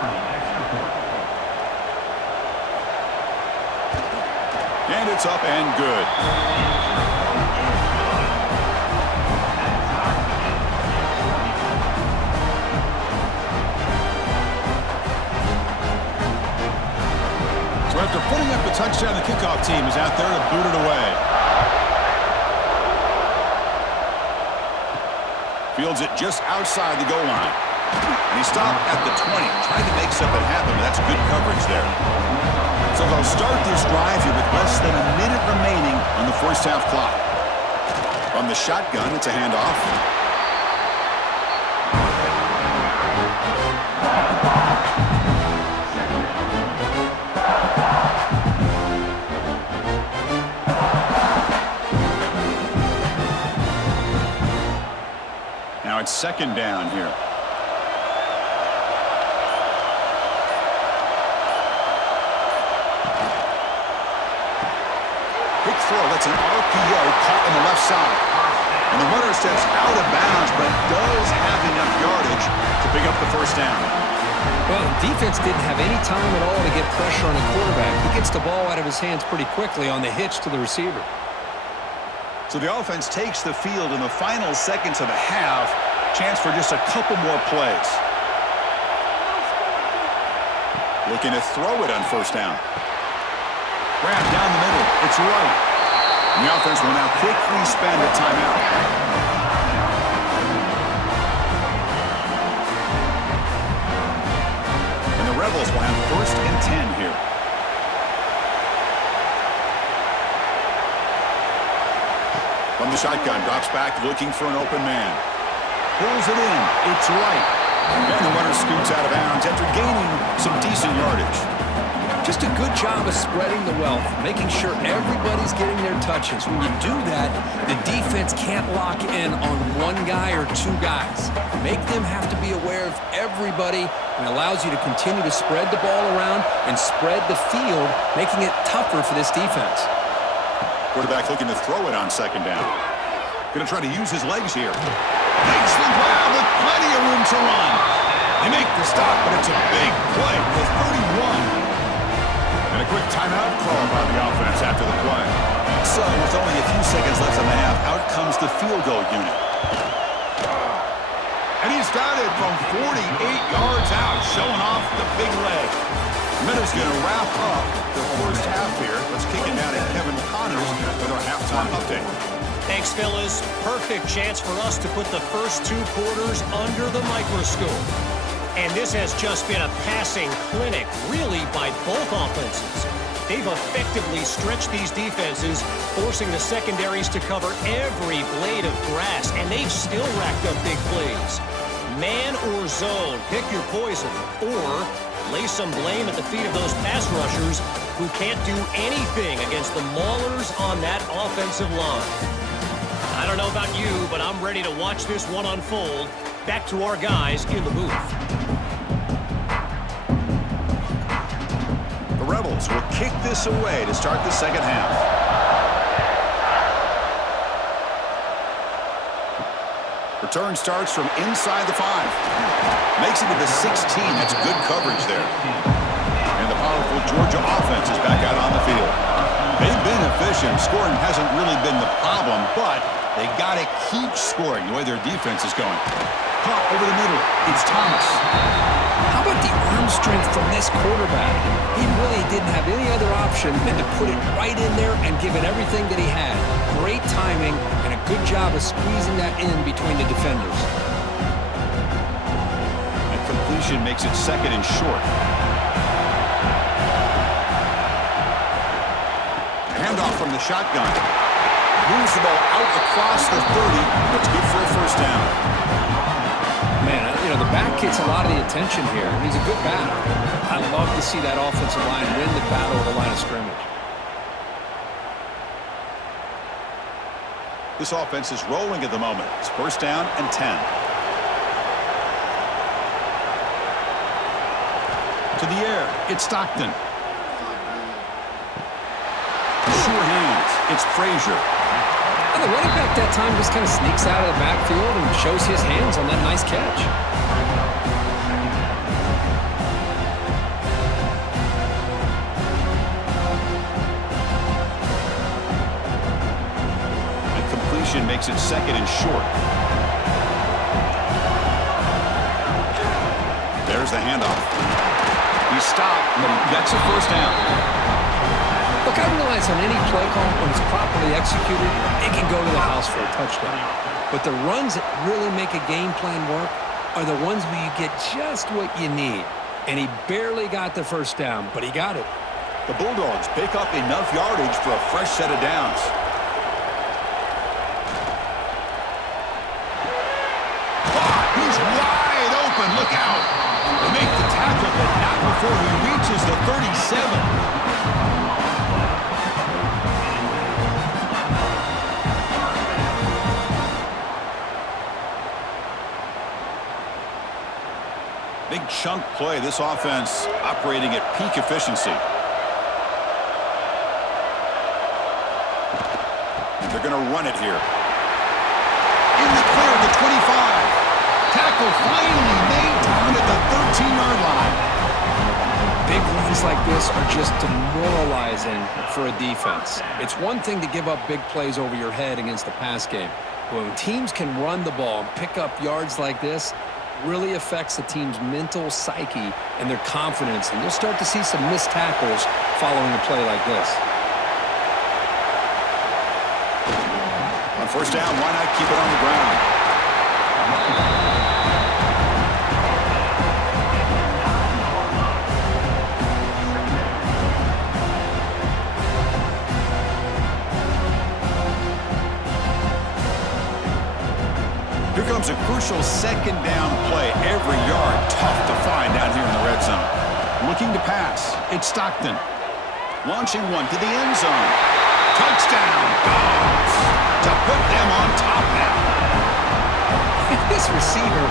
And it's up and good. So after putting up the touchdown, the kickoff team is out there to boot it away. Fields it just outside the goal line. And he stopped at the 20, trying to make something happen, but that's good coverage there. So they'll start this drive here with less than a minute remaining on the first half clock. From the shotgun, it's a handoff. Now it's 2nd down here. It's an RPO caught on the left side. And the runner steps out of bounds, but does have enough yardage to pick up the first down. Well, the defense didn't have any time at all to get pressure on the quarterback. He gets the ball out of his hands pretty quickly on the hitch to the receiver. So the offense takes the field in the final seconds of the half. Chance for just a couple more plays. Looking to throw it on first down. Grab down the middle. It's right. And the offense will now quickly spend a timeout. And the Rebels will have 1st and 10 here. From the shotgun, drops back looking for an open man. Pulls it in. It's right. And the runner scoots out of bounds after gaining some decent yardage. Just a good job of spreading the wealth, making sure everybody's getting their touches. When you do that, the defense can't lock in on one guy or two guys. Make them have to be aware of everybody, and allows you to continue to spread the ball around and spread the field, making it tougher for this defense. Quarterback looking to throw it on 2nd down. Going to try to use his legs here. Makes the grab with plenty of room to run. They make the stop, but it's a big play for 31. And a quick timeout called by the offense after the play. So with only a few seconds left in the half, out comes the field goal unit. And he's got it from 48 yards out, showing off the big leg. Minutes going to wrap up the first half here. Let's kick it down to Kevin Connors with our halftime update. Thanks, fellas. Perfect chance for us to put the first 2 quarters under the microscope. And this has just been a passing clinic, really, by both offenses. They've effectively stretched these defenses, forcing the secondaries to cover every blade of grass, and they've still racked up big plays. Man or zone, pick your poison, or lay some blame at the feet of those pass rushers who can't do anything against the maulers on that offensive line. I don't know about you, but I'm ready to watch this one unfold. Back to our guys in the booth. The Rebels Eagles will kick this away to start the second half. Return starts from inside the 5. Makes it to the 16. That's good coverage there. And the powerful Georgia offense is back out on the field. They've been efficient. Scoring hasn't really been the problem, but they got to keep scoring the way their defense is going. Pop over the middle. It's Thomas. How about the arm strength from this quarterback? He really didn't have any other option than to put it right in there and give it everything that he had. Great timing and a good job of squeezing that in between the defenders. And completion makes it second and short. Handoff from the shotgun. Moves the ball out across the 30. That's good for a first down. Man, you know, the back gets a lot of the attention here. He's a good batter. I love to see that offensive line win the battle of the line of scrimmage. This offense is rolling at the moment. It's first down and 10. To the air. It's Stockton. Sure hands. It's Frazier. And the running back that time just kind of sneaks out of the backfield and shows his hands on that nice catch. And completion makes it second and short. There's the handoff. He stopped, but he gets a first down. Look, I realize on any play call, when it's properly executed, it can go to the house for a touchdown. But the runs that really make a game plan work are the ones where you get just what you need. And he barely got the first down, but he got it. The Bulldogs pick up enough yardage for a fresh set of downs. He's wide open. Look out. They make the tackle, but not before he reaches the 37. Big chunk play. This offense operating at peak efficiency. They're going to run it here. In the clear, the 25. Tackle finally made down at the 13-yard line. Big runs like this are just demoralizing for a defense. It's one thing to give up big plays over your head against the pass game. But when teams can run the ball and pick up yards like this, really affects the team's mental psyche and their confidence, and you'll start to see some missed tackles following a play like this. On first down, why not keep it on the ground? Here comes a crucial second down play. Every yard tough to find down here in the red zone. Looking to pass. It's Stockton. Launching one to the end zone. Touchdown. Goes to put them on top now. This receiver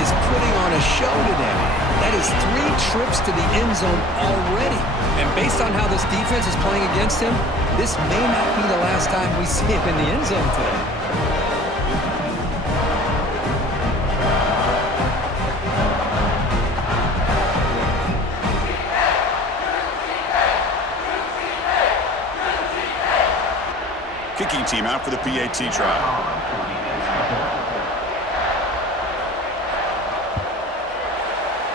is putting on a show today. That is 3 trips to the end zone already. And based on how this defense is playing against him, this may not be the last time we see him in the end zone today. Kicking team out for the PAT try.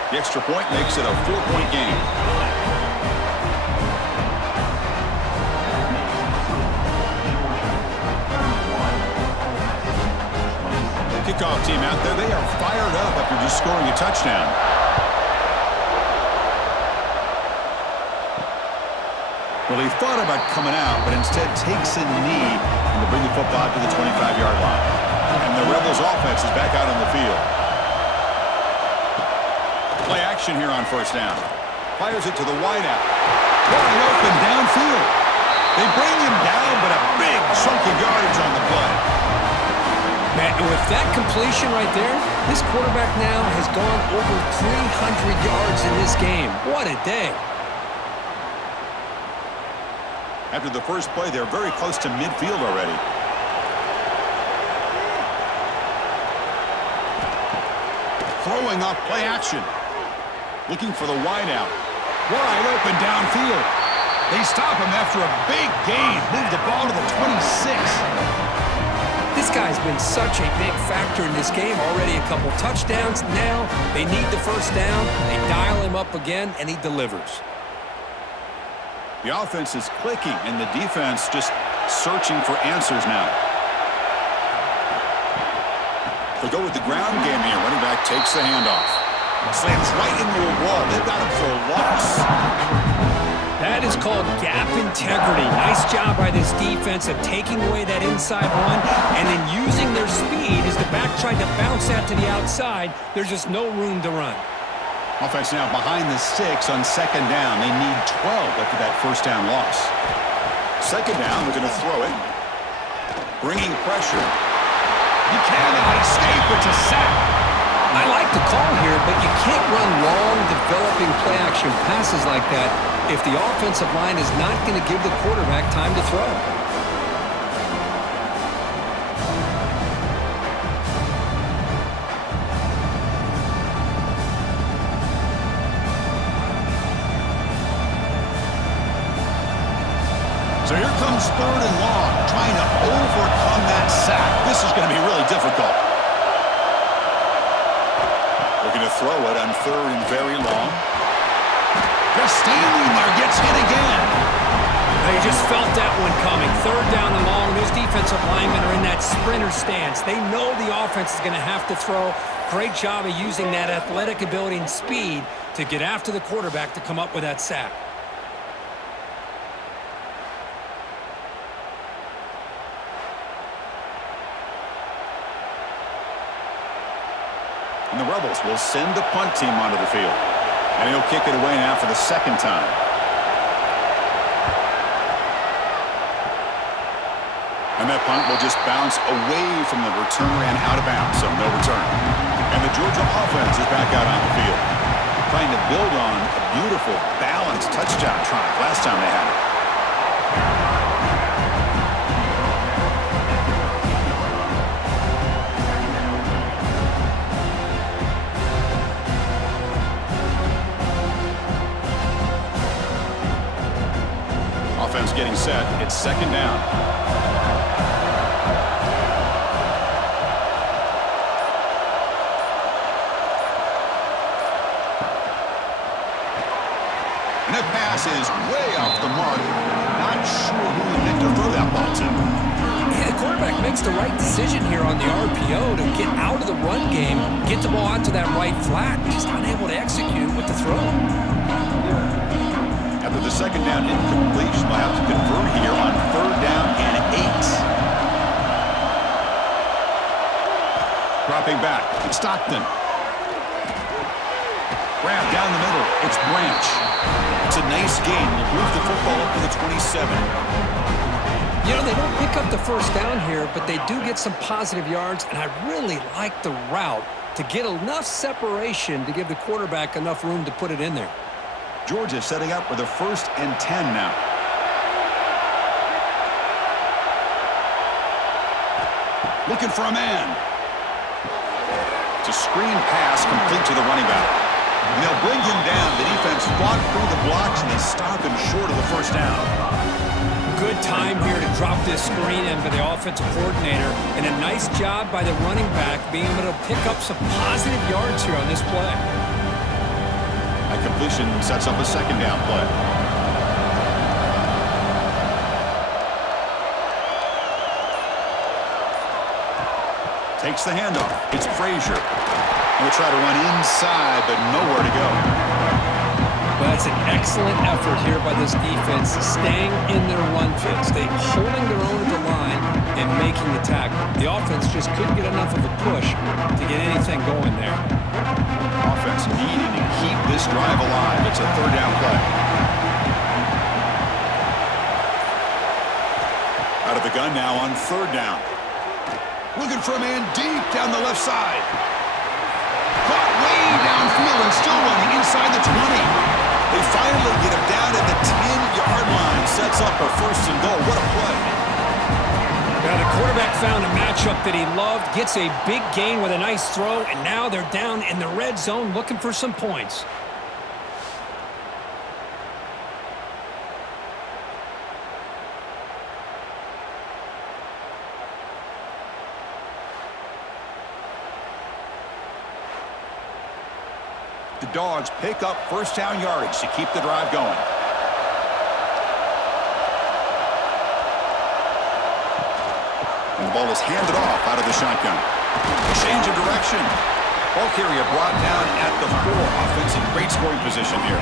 The extra point makes it a 4-point game. Kickoff team out there. They are fired up after just scoring a touchdown. Well, he thought about coming out, but instead takes a knee and to bring the football to the 25-yard line. And the Rebels offense is back out on the field. Play action here on first down. Fires it to the wideout. Wide open downfield. They bring him down, but a big chunk of yardage on the play. Man, with that completion right there, this quarterback now has gone over 300 yards in this game. What a day. After the first play, they're very close to midfield already. Throwing off play action. Looking for the wideout. Wide open downfield. They stop him after a big gain. Move the ball to the 26. This guy's been such a big factor in this game. Already a couple touchdowns. Now they need the first down. They dial him up again, and he delivers. The offense is clicking, and the defense just searching for answers now. They go with the ground game here. Running back takes the handoff. Slams right into a wall. They've got him for a loss. That is called gap integrity. Nice job by this defense of taking away that inside run and then using their speed as the back tried to bounce that to the outside. There's just no room to run. Offense now behind the 6 on second down. They need 12 after that first down loss. Second down, they're going to throw it. Bringing pressure. You cannot escape. It's a sack. I like the call here, but you can't run long, developing play-action passes like that if the offensive line is not going to give the quarterback time to throw. So here comes third and long, trying to overcome that sack. This is going to be really difficult. Looking to throw it on third and very long. Just standing there, gets hit again. They just felt that one coming. Third down and long. Those defensive linemen are in that sprinter stance. They know the offense is going to have to throw. Great job of using that athletic ability and speed to get after the quarterback to come up with that sack. And the Rebels will send the punt team onto the field. And he'll kick it away now for the second time. And that punt will just bounce away from the returner and out of bounds, so no return. And the Georgia offense is back out on the field, trying to build on a beautiful, balanced touchdown drive last time they had it. Offense getting set. It's second down. And that pass is way off the mark. Not sure who he meant to throw that ball to. Yeah, the quarterback makes the right decision here on the RPO to get out of the run game, get the ball onto that right flat. He's unable to execute with the throw. After the second down incompletion, they'll have to convert here on third down and 8. Dropping back, it's Stockton. Grab down the middle, it's Branch. It's a nice gain. They'll move the football up to the 27. You know, they don't pick up the first down here, but they do get some positive yards, and I really like the route to get enough separation to give the quarterback enough room to put it in there. Georgia setting up with a 1st and 10 now. Looking for a man. It's a screen pass complete to the running back. And they'll bring him down. The defense fought through the blocks, and they stop him short of the first down. Good time here to drop this screen in by the offensive coordinator, and a nice job by the running back being able to pick up some positive yards here on this play. That completion sets up a second down play. Takes the handoff. It's Frazier. He'll try to run inside, but nowhere to go. Well, that's an excellent effort here by this defense, staying in their run fits. They're holding their own at the line and making the tackle. The offense just couldn't get enough of a push to get anything going there. Offense needing to keep this drive alive. It's a third down play. Out of the gun now on third down. Looking for a man deep down the left side. Caught way downfield and still running inside the 20. They finally get him down at the 10-yard line. sets up a first and goal. What a play. Now the quarterback found a matchup that he loved, gets a big gain with a nice throw, and now they're down in the red zone looking for some points. The Dogs pick up first down yardage to keep the drive going. And the ball is handed off out of the shotgun. Change of direction. Ball carrier brought down at the 4. Offense in great scoring position here.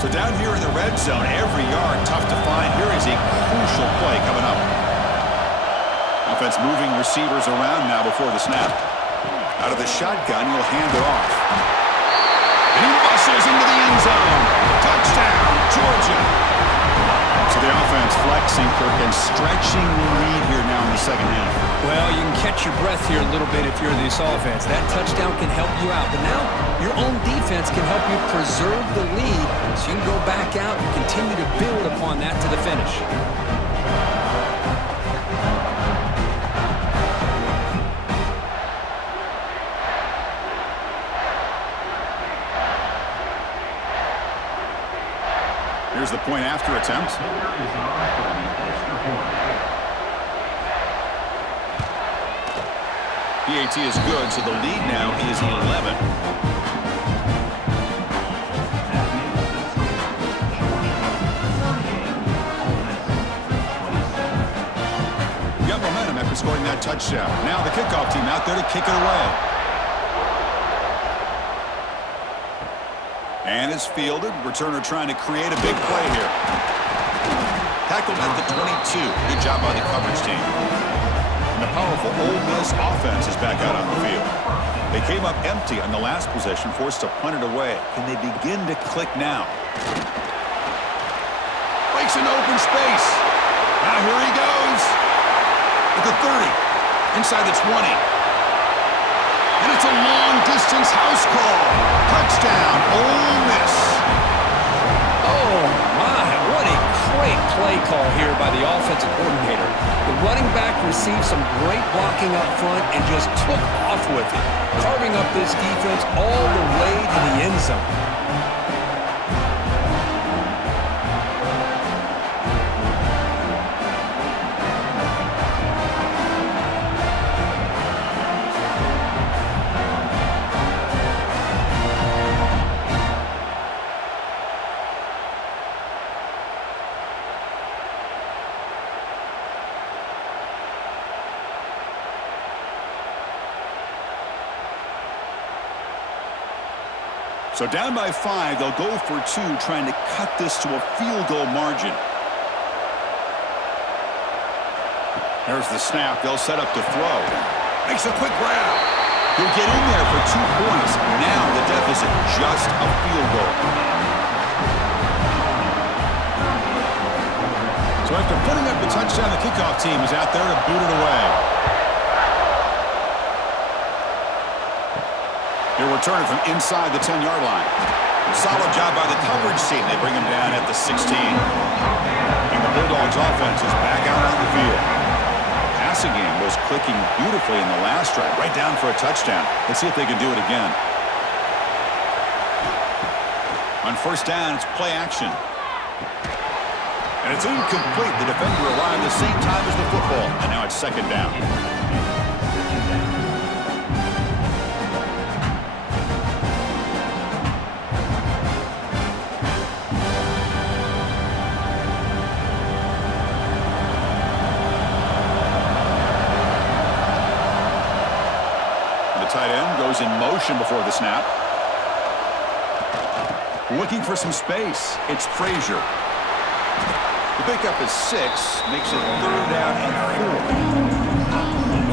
So down here in the red zone, every yard tough to find. Here is a crucial play coming up. Offense moving receivers around now before the snap. Out of the shotgun, he'll hand it off. And he muscles into the end zone. Touchdown, Georgia. So the offense flexing, Kirk, and stretching the lead here now in the second half. Well, you can catch your breath here a little bit if you're this offense. That touchdown can help you out. But now your own defense can help you preserve the lead so you can go back out and continue to build upon that to the finish. Here's the point after attempt. PAT is good, so the lead now is 11. Got momentum after scoring that touchdown. Now the kickoff team out there to kick it away. And it's fielded. Returner trying to create a big play here. Tackled at the 22. Good job by the coverage team. And the powerful Ole Miss offense is back out on the field. They came up empty on the last possession, forced to punt it away. Can they begin to click now? Breaks into open space. Now here he goes. At the 30. Inside the 20. And it's a long-distance house call. Touchdown, Ole Miss. Oh, my. What a great play call here by the offensive coordinator. The running back received some great blocking up front and just took off with it, carving up this defense all the way to the end zone. So down by 5, they'll go for 2, trying to cut this to a field goal margin. There's the snap. They'll set up to throw. Makes a quick grab. He'll get in there for 2 points. Now the deficit just a field goal. So after putting up the touchdown, the kickoff team is out there to boot it away. He'll return it from inside the 10-yard line. Solid job by the coverage team. They bring him down at the 16. And the Bulldogs offense is back out on the field. Passing game was clicking beautifully in the last drive, right down for a touchdown. Let's see if they can do it again. On first down, it's play action. And it's incomplete. The defender arrived the same time as the football. And now it's second down. Tight end goes in motion before the snap. Looking for some space. It's Frazier. The pickup is 6. Makes it 3rd down and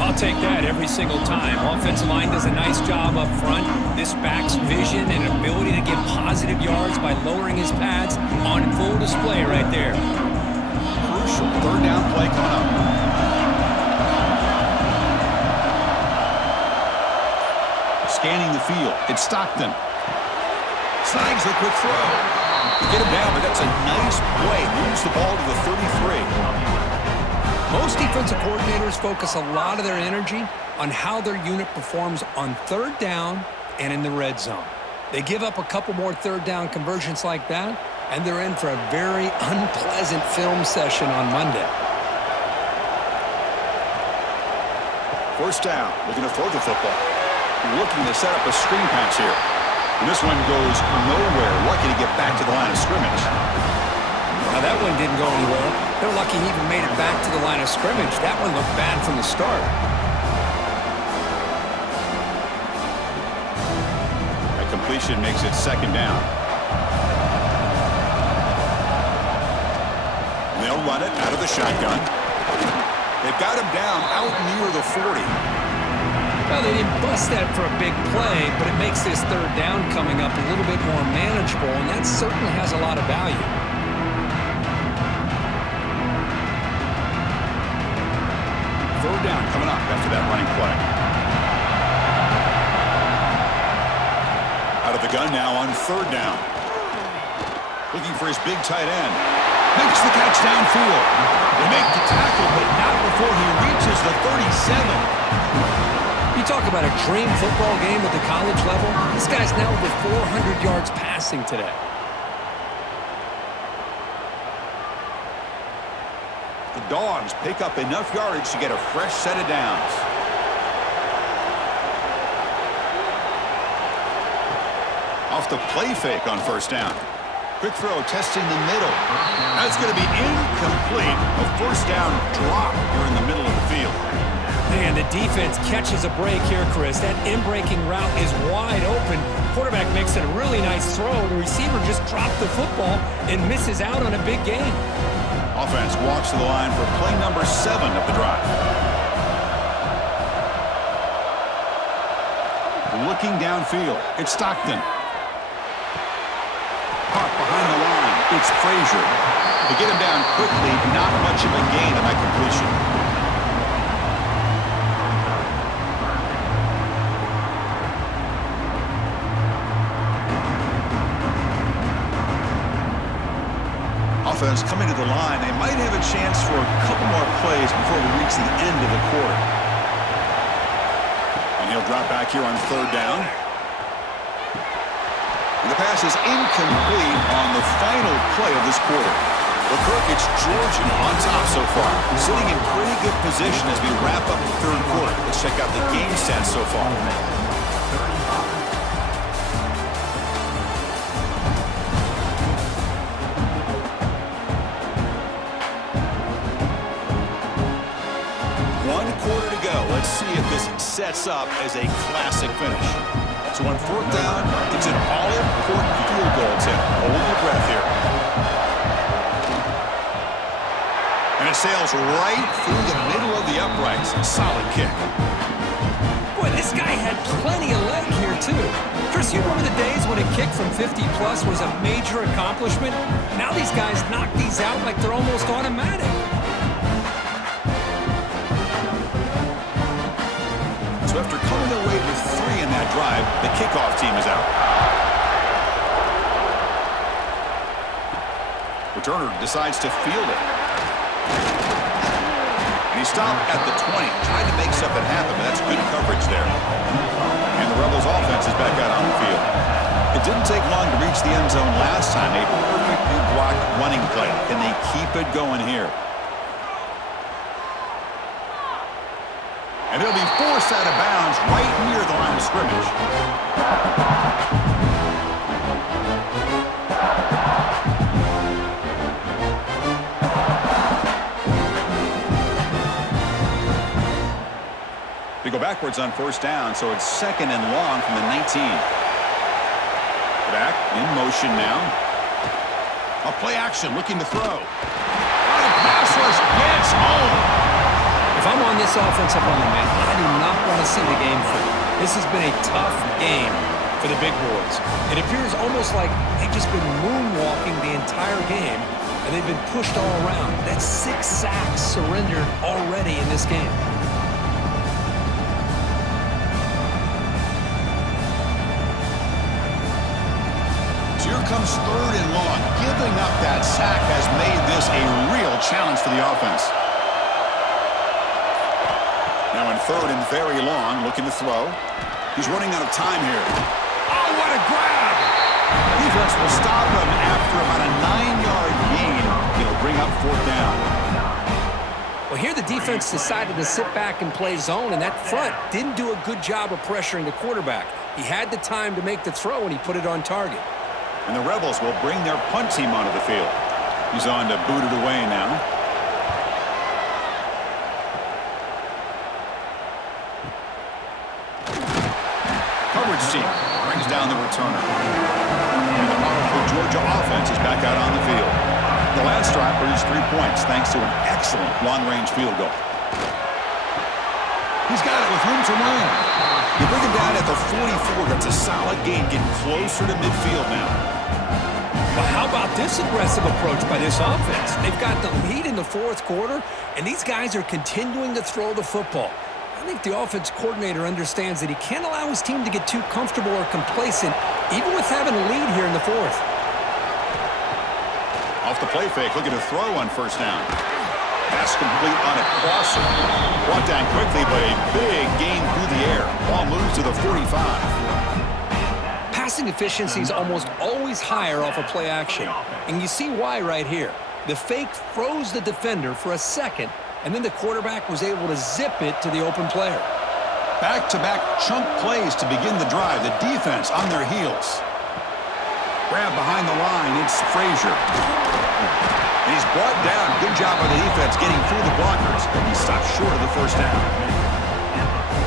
4. I'll take that every single time. Offensive line does a nice job up front. This back's vision and ability to get positive yards by lowering his pads on full display right there. Crucial 3rd down play coming up. scanning the field. It's Stockton. Snags the quick throw. You get him down, but that's a nice play. Moves the ball to the 33. Most defensive coordinators focus a lot of their energy on how their unit performs on third down and in the red zone. They give up a couple more third down conversions like that, and they're in for a very unpleasant film session on Monday. First down, looking to throw the football. Looking to set up a screen pass here. And this one goes nowhere. Lucky to get back to the line of scrimmage. Now that one didn't go anywhere. They're lucky he even made it back to the line of scrimmage. That one looked bad from the start. That completion makes it second down. They'll run it out of the shotgun. They've got him down out near the 40. Well, they didn't bust that for a big play, but it makes this third down coming up a little bit more manageable, and that certainly has a lot of value. Third down coming up after that running play. Out of the gun now on third down. Looking for his big tight end. Makes the catch downfield. They make the tackle, but not before he reaches the 37. You talk about a dream football game at the college level. This guy's now over 400 yards passing today. The Dogs pick up enough yardage to get a fresh set of downs. Off the play fake on first down. Quick throw testing the middle. That's going to be incomplete. A first down drop here in the middle of the field. Man, the defense catches a break here, Chris. That in-breaking route is wide open. Quarterback makes it a really nice throw. The receiver just dropped the football and misses out on a big gain. Offense walks to the line for play number 7 of the drive. Looking downfield, it's Stockton. Caught behind the line, it's Frazier. To get him down quickly, not much of a gain on that completion. Offense coming to the line. They might have a chance for a couple more plays before we reach the end of the quarter. And he'll drop back here on third down. And the pass is incomplete on the final play of this quarter. Well, Kirk, it's Georgia on top so far. Sitting in pretty good position as we wrap up the third quarter. Let's check out the game stats so far. Let's see if this sets up as a classic finish. So on fourth down, it's an all-important field goal attempt. Hold your breath here. And it sails right through the middle of the uprights. Solid kick. Boy, this guy had plenty of leg here, too. Chris, you remember the days when a kick from 50-plus was a major accomplishment? Now these guys knock these out like they're almost automatic. So after coming away with 3 in that drive, the kickoff team is out. Returner decides to field it. And he stopped at the 20, trying to make something happen, but that's good coverage there. And the Rebels offense is back out on the field. It didn't take long to reach the end zone last time. A perfectly blocked running play. Can they keep it going here? And they'll be forced out of bounds right near the line of scrimmage. They go backwards on first down, so it's second and long from the 19. Back in motion now. A play action, looking to throw. And pass rush gets home. If I'm on this offensive line, man, I do not want to see the game through. This has been a tough game for the big boys. It appears almost like they've just been moonwalking the entire game, and they've been pushed all around. That's 6 sacks surrendered already in this game. third and long. Giving up that sack has made this a real challenge for the offense. Now in third and very long, looking to throw. He's running out of time here. Oh, what a grab! Defense will stop him after about a 9-yard gain. It'll bring up fourth down. Well, here the defense decided to sit back and play zone, and that front didn't do a good job of pressuring the quarterback. He had the time to make the throw, and he put it on target. And the Rebels will bring their punt team onto the field. He's on to boot it away now. Coverage team brings down the returner. And the powerful Georgia offense is back out on the field. The last drive produced 3 points thanks to an excellent long-range field goal. He's got it with room to run. You bring him down at the 44. That's a solid gain, getting closer to midfield now. Well, how about this aggressive approach by this offense? They've got the lead in the fourth quarter, and these guys are continuing to throw the football. I think the offense coordinator understands that he can't allow his team to get too comfortable or complacent, even with having a lead here in the fourth. Off the play fake, looking to throw on first down. Pass complete on a crosser. Brought down quickly, but a big gain through the air. Ball moves to the 45. Passing efficiency is almost always higher off of play action. And you see why right here. The fake froze the defender for a second, and then the quarterback was able to zip it to the open player. Back-to-back chunk plays to begin the drive. The defense on their heels. Grab behind the line. It's Frazier. And he's brought down. Good job by the defense getting through the blockers. He stopped short of the first down.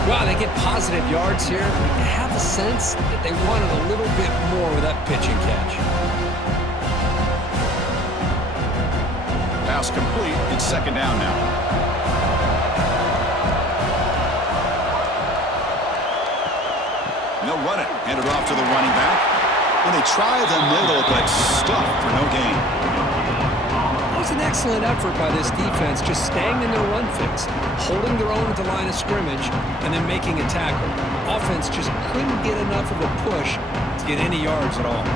Wow, they get positive yards here. You have a sense that they wanted a little bit more with that pitch and catch. Pass complete. It's second down now. And they'll run it. Hand it off to the running back. And they try the middle, but stuffed for no gain. It was an excellent effort by this defense, just staying in their run fix, holding their own at the line of scrimmage, and then making a tackle. Offense just couldn't get enough of a push to get any yards at all.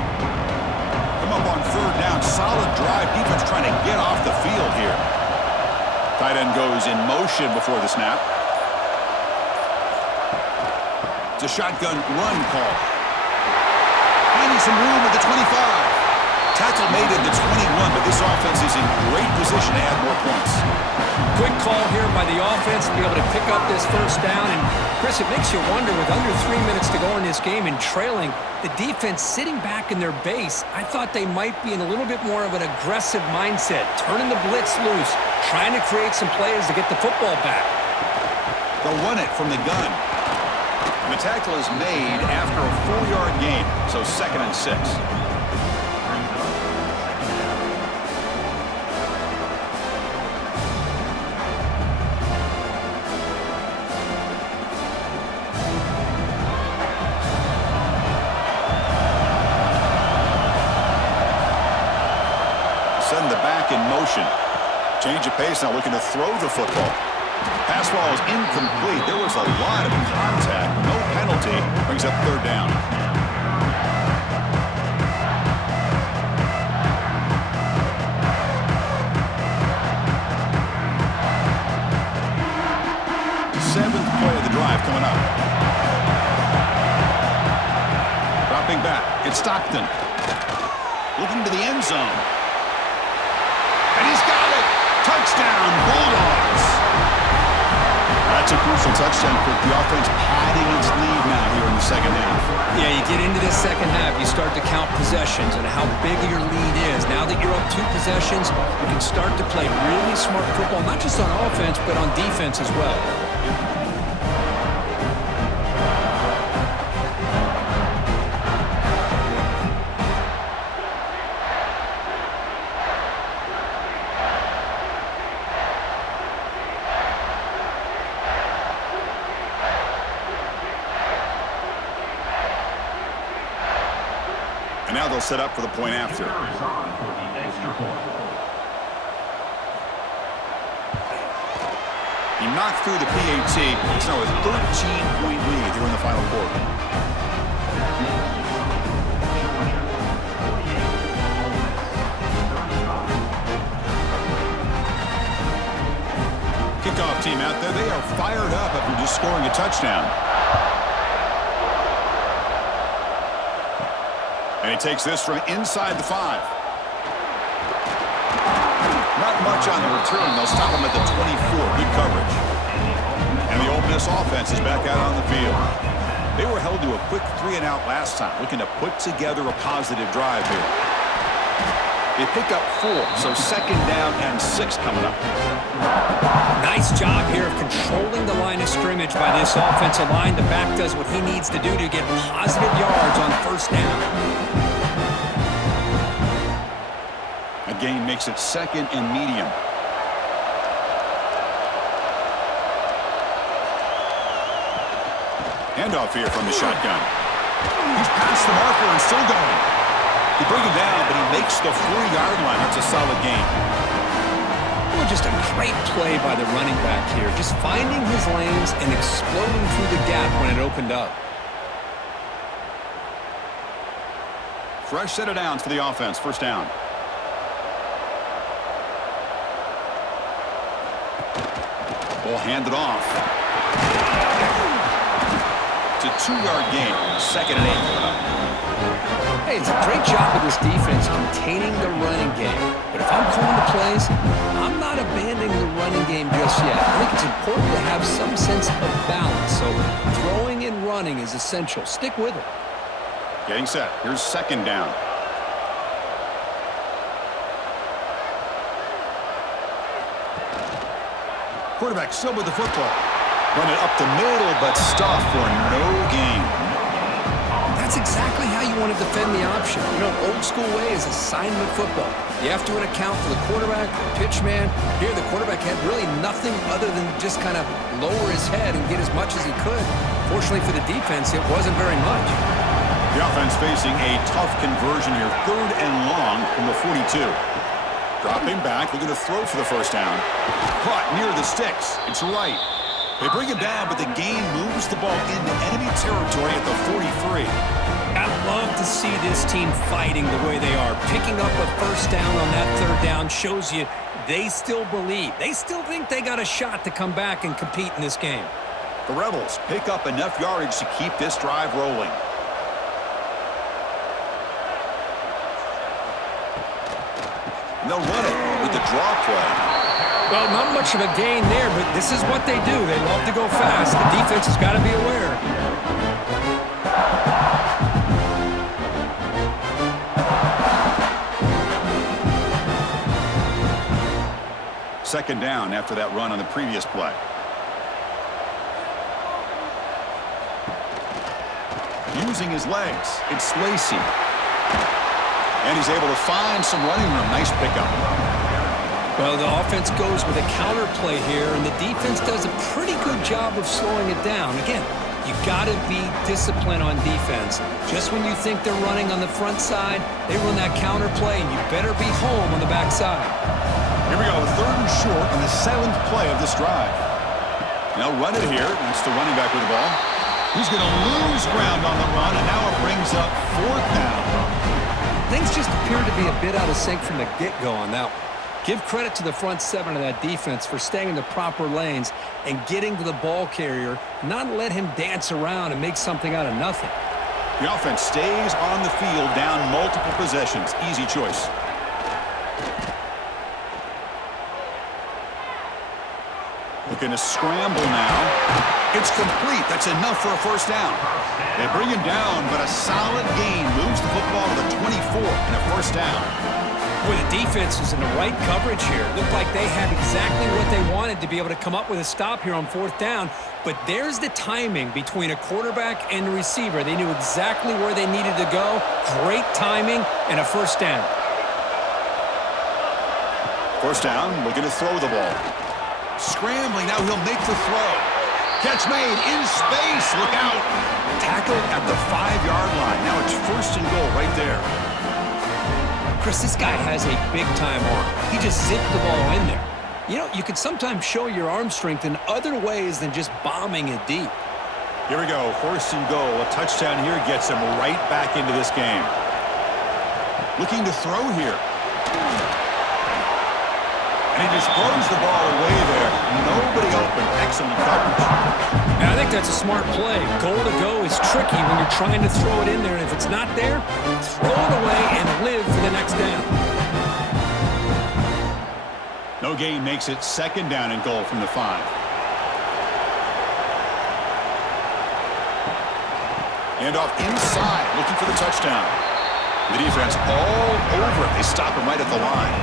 Come up on third down. Solid drive. Defense trying to get off the field here. Tight end goes in motion before the snap. It's a shotgun run call. Finding some room at the 25. Tackle made at the 21, but this offense is in great position to add more points. Quick call here by the offense to be able to pick up this first down. And, Chris, it makes you wonder, with under 3 minutes to go in this game and trailing, the defense sitting back in their base, I thought they might be in a little bit more of an aggressive mindset, turning the blitz loose, trying to create some plays to get the football back. They'll run it from the gun. The tackle is made after a 4-yard gain, so 2nd and 6. Send the back in motion. Change of pace now, looking to throw the football. Pass ball is incomplete. There was a lot of contact. No penalty. Brings up third down. Seventh play of the drive coming up. Dropping back. It's Stockton. Looking to the end zone. And he's got it. Touchdown, Bulldogs. That's a crucial touchdown, Kirk. The offense padding its lead now here in the second half. Yeah, you get into this second half, you start to count possessions and how big your lead is. Now that you're up 2 possessions, you can start to play really smart football, not just on offense, but on defense as well. And now they'll set up for the point after. He knocked through the PAT. It's now a 13-point lead here in the final quarter. kickoff team out there. They are fired up after just scoring a touchdown. And he takes this from inside the 5. Not much on the return. They'll stop him at the 24. Good coverage. And the Ole Miss offense is back out on the field. They were held to a quick 3-and-out last time, looking to put together a positive drive here. They pick up 4, so 2nd down and 6 coming up. Nice job here of controlling the line of scrimmage by this offensive line. The back does what he needs to do to get positive yards on 1st down. A gain makes it 2nd and medium. Handoff here from the shotgun. He's past the marker and still going. They bring him down, but he makes the 40-yard line. That's a solid gain. Well, just a great play by the running back here. Just finding his lanes and exploding through the gap when it opened up. Fresh set of downs for the offense. 1st down. Ball handed off. It's a 2-yard gain. 2nd and 8. Hey, it's a great job of this defense containing the running game. But if I'm calling the plays, I'm not abandoning the running game just yet. I think it's important to have some sense of balance. So throwing and running is essential. Stick with it. Getting set. Here's 2nd down. Quarterback still with the football. Run it up the middle, but stop for no gain. That's exactly how you want to defend the option. You know, old school way is assignment football. You have to account for the quarterback, the pitch man. Here, the quarterback had really nothing other than just kind of lower his head and get as much as he could. Fortunately for the defense, it wasn't very much. The offense facing a tough conversion here. 3rd and long from the 42. Dropping back, looking to throw for the 1st down. Caught near the sticks. It's right. They bring him down, but the gain moves the ball into enemy territory at the 43. I love to see this team fighting the way they are. Picking up a 1st down on that 3rd down shows you they still believe. They still think they got a shot to come back and compete in this game. The Rebels pick up enough yardage to keep this drive rolling. And they'll run it with the draw play. Well, not much of a gain there, but this is what they do. They love to go fast. The defense has got to be aware. Second down after that run on the previous play. Using his legs, it's Lacey. And he's able to find some running room. Nice pickup. Well, the offense goes with a counter play here, and the defense does a pretty good job of slowing it down. Again, you got to be disciplined on defense. Just when you think they're running on the front side, they run that counter play, and you better be home on the back side. Here we go, 3rd and short on the 7th play of this drive. They'll run it here. That's the running back with the ball. He's going to lose ground on the run, and now it brings up 4th down. Things just appear to be a bit out of sync from the get-go on that one. Give credit to the front 7 of that defense for staying in the proper lanes and getting to the ball carrier, not let him dance around and make something out of nothing. The offense stays on the field down multiple possessions. Easy choice. Looking to scramble now. It's complete. That's enough for a 1st down. They bring him down, but a solid gain moves the football to the 24 and a 1st down. Well, the defense was in the right coverage here. Looked like they had exactly what they wanted to be able to come up with a stop here on 4th down. But there's the timing between a quarterback and the receiver. They knew exactly where they needed to go. Great timing and a 1st down. 1st down, looking to throw the ball. Scrambling, now he'll make the throw. Catch made in space, look out. Tackled at the 5-yard line. Now it's 1st and goal right there. Chris, this guy has a big-time arm. He just zipped the ball in there. You know, you can sometimes show your arm strength in other ways than just bombing it deep. Here we go, 1st and goal. A touchdown here gets him right back into this game. Looking to throw here. And he just throws the ball away there. Nobody open. Excellent coverage. And I think that's a smart play. Goal to go is tricky when you're trying to throw it in there, and if it's not there, throw it away and live for the next down. No gain makes it second down and goal from the 5. And off inside, looking for the touchdown. The defense all over it. They stop him right at the line.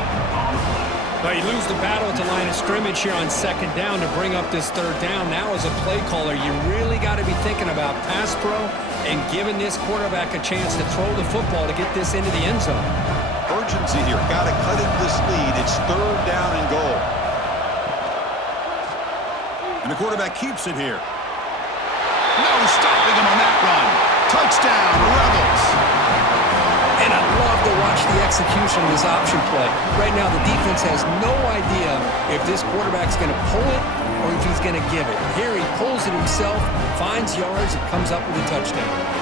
Well, you lose the battle at the line of scrimmage here on second down to bring up this third down. Now as a play caller, you really got to be thinking about pass pro and giving this quarterback a chance to throw the football to get this into the end zone. Urgency here. Got to cut into this lead. It's third down and goal. And the quarterback keeps it here. No stopping him on that run. Touchdown, Rebels. And I love to watch the execution of this option play. Right now, the defense has no idea if this quarterback's going to pull it or if he's going to give it. Here, he pulls it himself, finds yards, and comes up with a touchdown.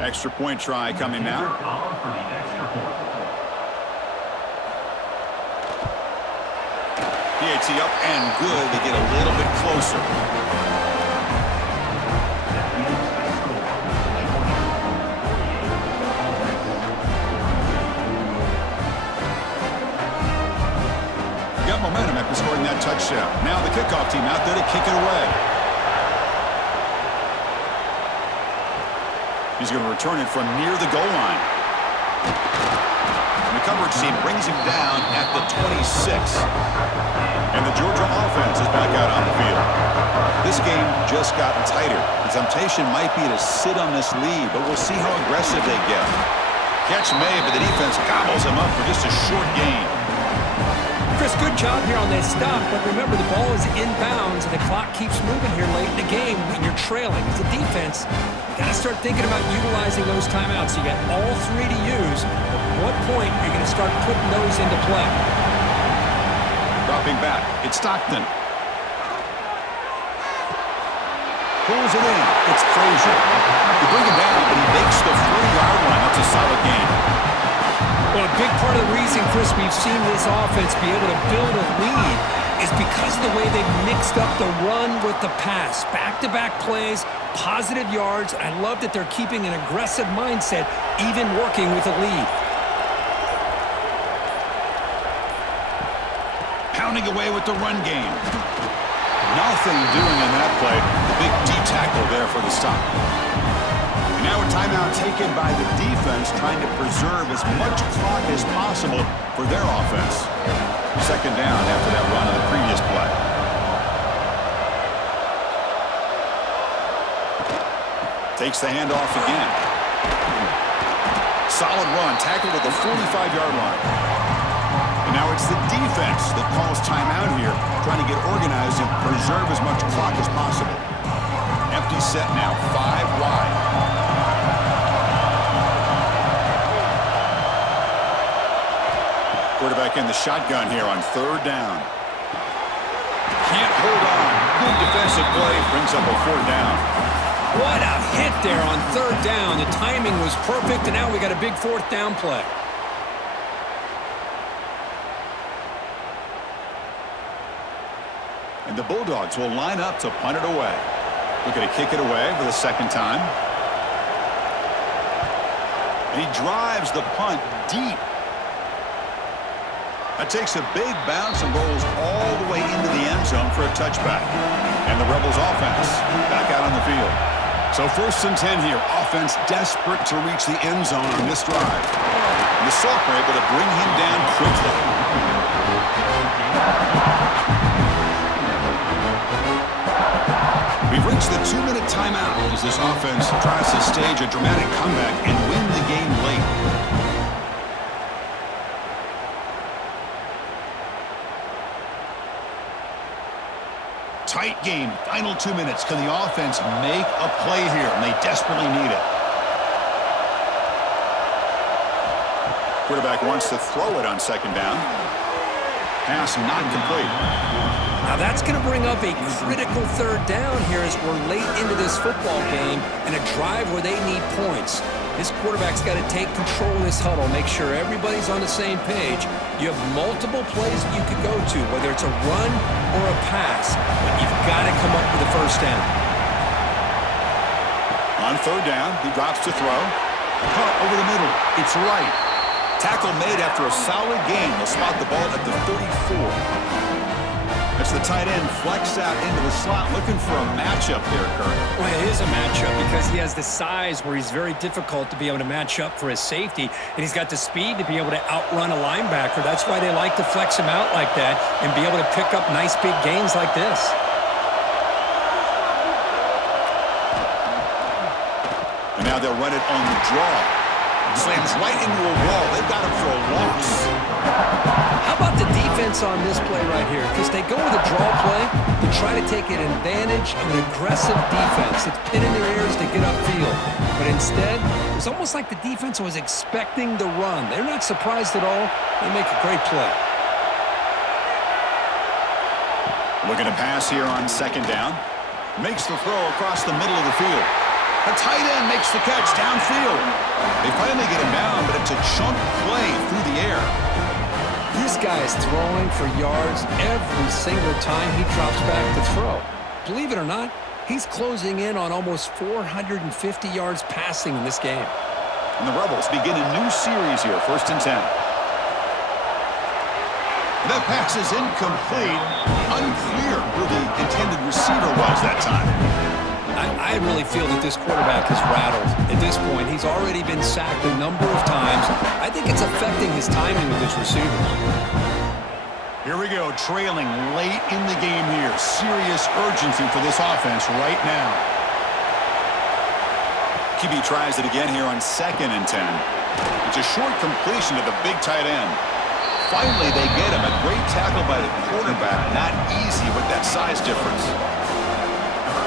Extra point try coming now. PAT up and good. They get a little bit closer. Got momentum after scoring that touchdown. Now the kickoff team out there to kick it away. He's going to return it from near the goal line. And the coverage team brings him down at the 26. And the Georgia offense is back out on the field. This game just got tighter. The temptation might be to sit on this lead, but we'll see how aggressive they get. Catch made, but the defense gobbles him up for just a short gain. Chris, good job here on that stop, but remember the ball is inbounds and the clock keeps moving here late in the game when you're trailing. As a defense, you got to start thinking about utilizing those timeouts. You got all 3 to use. At what point are you going to start putting those into play? Dropping back, it's Stockton. Pulls it in, it's Frazier. You bring him down, but he makes the 40-yard line. That's a solid game. Well, a big part of the reason, Chris, we've seen this offense be able to build a lead is because of the way they've mixed up the run with the pass. Back-to-back plays, positive yards. I love that they're keeping an aggressive mindset, even working with a lead. Pounding away with the run game. Nothing doing in that play. The big D tackle there for the stop. Now a timeout taken by the defense, trying to preserve as much clock as possible for their offense. Second down after that run on the previous play. Takes the handoff again. Solid run, tackled at the 45-yard line. And now it's the defense that calls timeout here, trying to get organized and preserve as much clock as possible. Empty set now, 5 wide. Quarterback in the shotgun here on third down. Can't hold on. Good defensive play. Brings up a 4th down. What a hit there on third down. The timing was perfect, and now we got a big 4th down play. And the Bulldogs will line up to punt it away. Looking to kick it away for the second time. And he drives the punt deep. That takes a big bounce and rolls all the way into the end zone for a touchback. And the Rebels offense back out on the field. So 1st and 10 here. Offense desperate to reach the end zone on this drive. And the Salk are able to bring him down quickly. We've reached the 2-minute timeout as this offense tries to stage a dramatic comeback and win the game late. Tight game, final 2 minutes. Can the offense make a play here? And they desperately need it. Quarterback wants to throw it on second down. Pass not complete. Now that's going to bring up a critical third down here as we're late into this football game and a drive where they need points. This quarterback's got to take control of this huddle, make sure everybody's on the same page. You have multiple plays that you could go to, whether it's a run or a pass, but you've got to come up with a first down. On third down, he drops to throw. Punt over the middle. It's right. Tackle made after a solid gain. They'll spot the ball at the 34. That's the tight end flexed out into the slot, looking for a matchup there, Kirk. Well, it is a matchup because he has the size where he's very difficult to be able to match up for his safety, and he's got the speed to be able to outrun a linebacker. That's why they like to flex him out like that and be able to pick up nice big gains like this. And now they'll run it on the draw. Slams right into a wall. They've got him for a loss. How about the defense on this play right here? Because they go with a draw play to try to take an advantage of an aggressive defense. It's pinning their ears to get upfield. But instead, it was almost like the defense was expecting the run. They're not surprised at all. They make a great play. Looking to pass here on second down. Makes the throw across the middle of the field. A tight end makes the catch downfield. They finally get him down, but it's a chunk play through the air. This guy is throwing for yards every single time he drops back to throw. Believe it or not, he's closing in on almost 450 yards passing in this game. And the Rebels begin a new series here, 1st and 10. That pass is incomplete. Unclear who the intended receiver was that time. I really feel that this quarterback is rattled. At this point, he's already been sacked a number of times. I think it's affecting his timing with his receivers. Here we go, trailing late in the game here. Serious urgency for this offense right now. QB tries it again here on 2nd and 10. It's a short completion to the big tight end. Finally, they get him. A great tackle by the quarterback. Not easy with that size difference.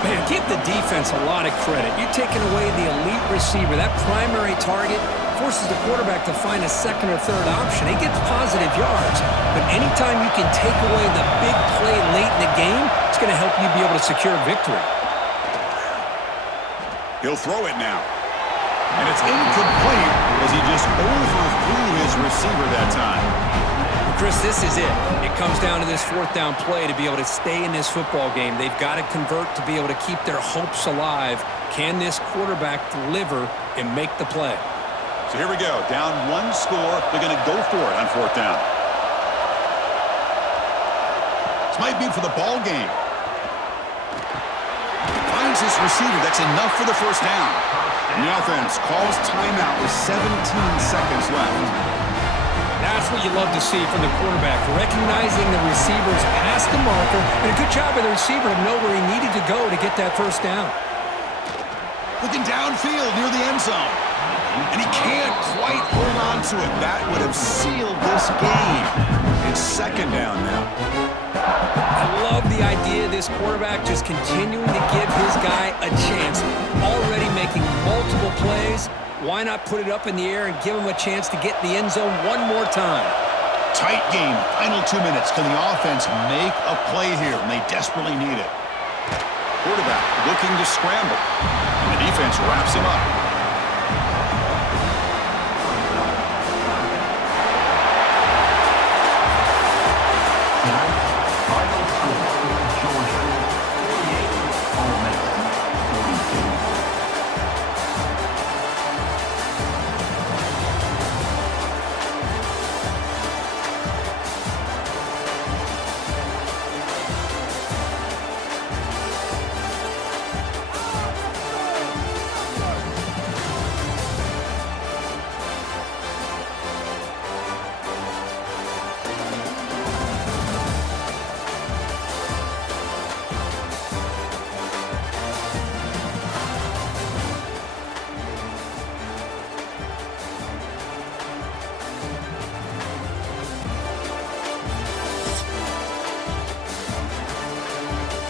Man, give the defense a lot of credit. You're taking away the elite receiver. That primary target forces the quarterback to find a second or third option. He gets positive yards, but anytime you can take away the big play late in the game, it's going to help you be able to secure victory. He'll throw it now. And it's incomplete as he just overthrew his receiver that time. Chris, this is it. It comes down to this 4th down play to be able to stay in this football game. They've got to convert to be able to keep their hopes alive. Can this quarterback deliver and make the play? So here we go. Down 1 score. They're going to go for it on 4th down. This might be for the ball game. Finds his receiver. That's enough for the 1st down. And the offense calls timeout with 17 seconds left. That's what you love to see from the quarterback, recognizing the receivers past the marker, and a good job by the receiver to know where he needed to go to get that 1st down. Looking downfield near the end zone. And he can't quite hold on to it. That would have sealed this game. It's 2nd down now. I love the idea of this quarterback just continuing to give his guy a chance, already making multiple plays. Why not put it up in the air and give him a chance to get in the end zone one more time? Tight game, final 2 minutes. Can the offense make a play here? And they desperately need it. Quarterback looking to scramble. And the defense wraps him up.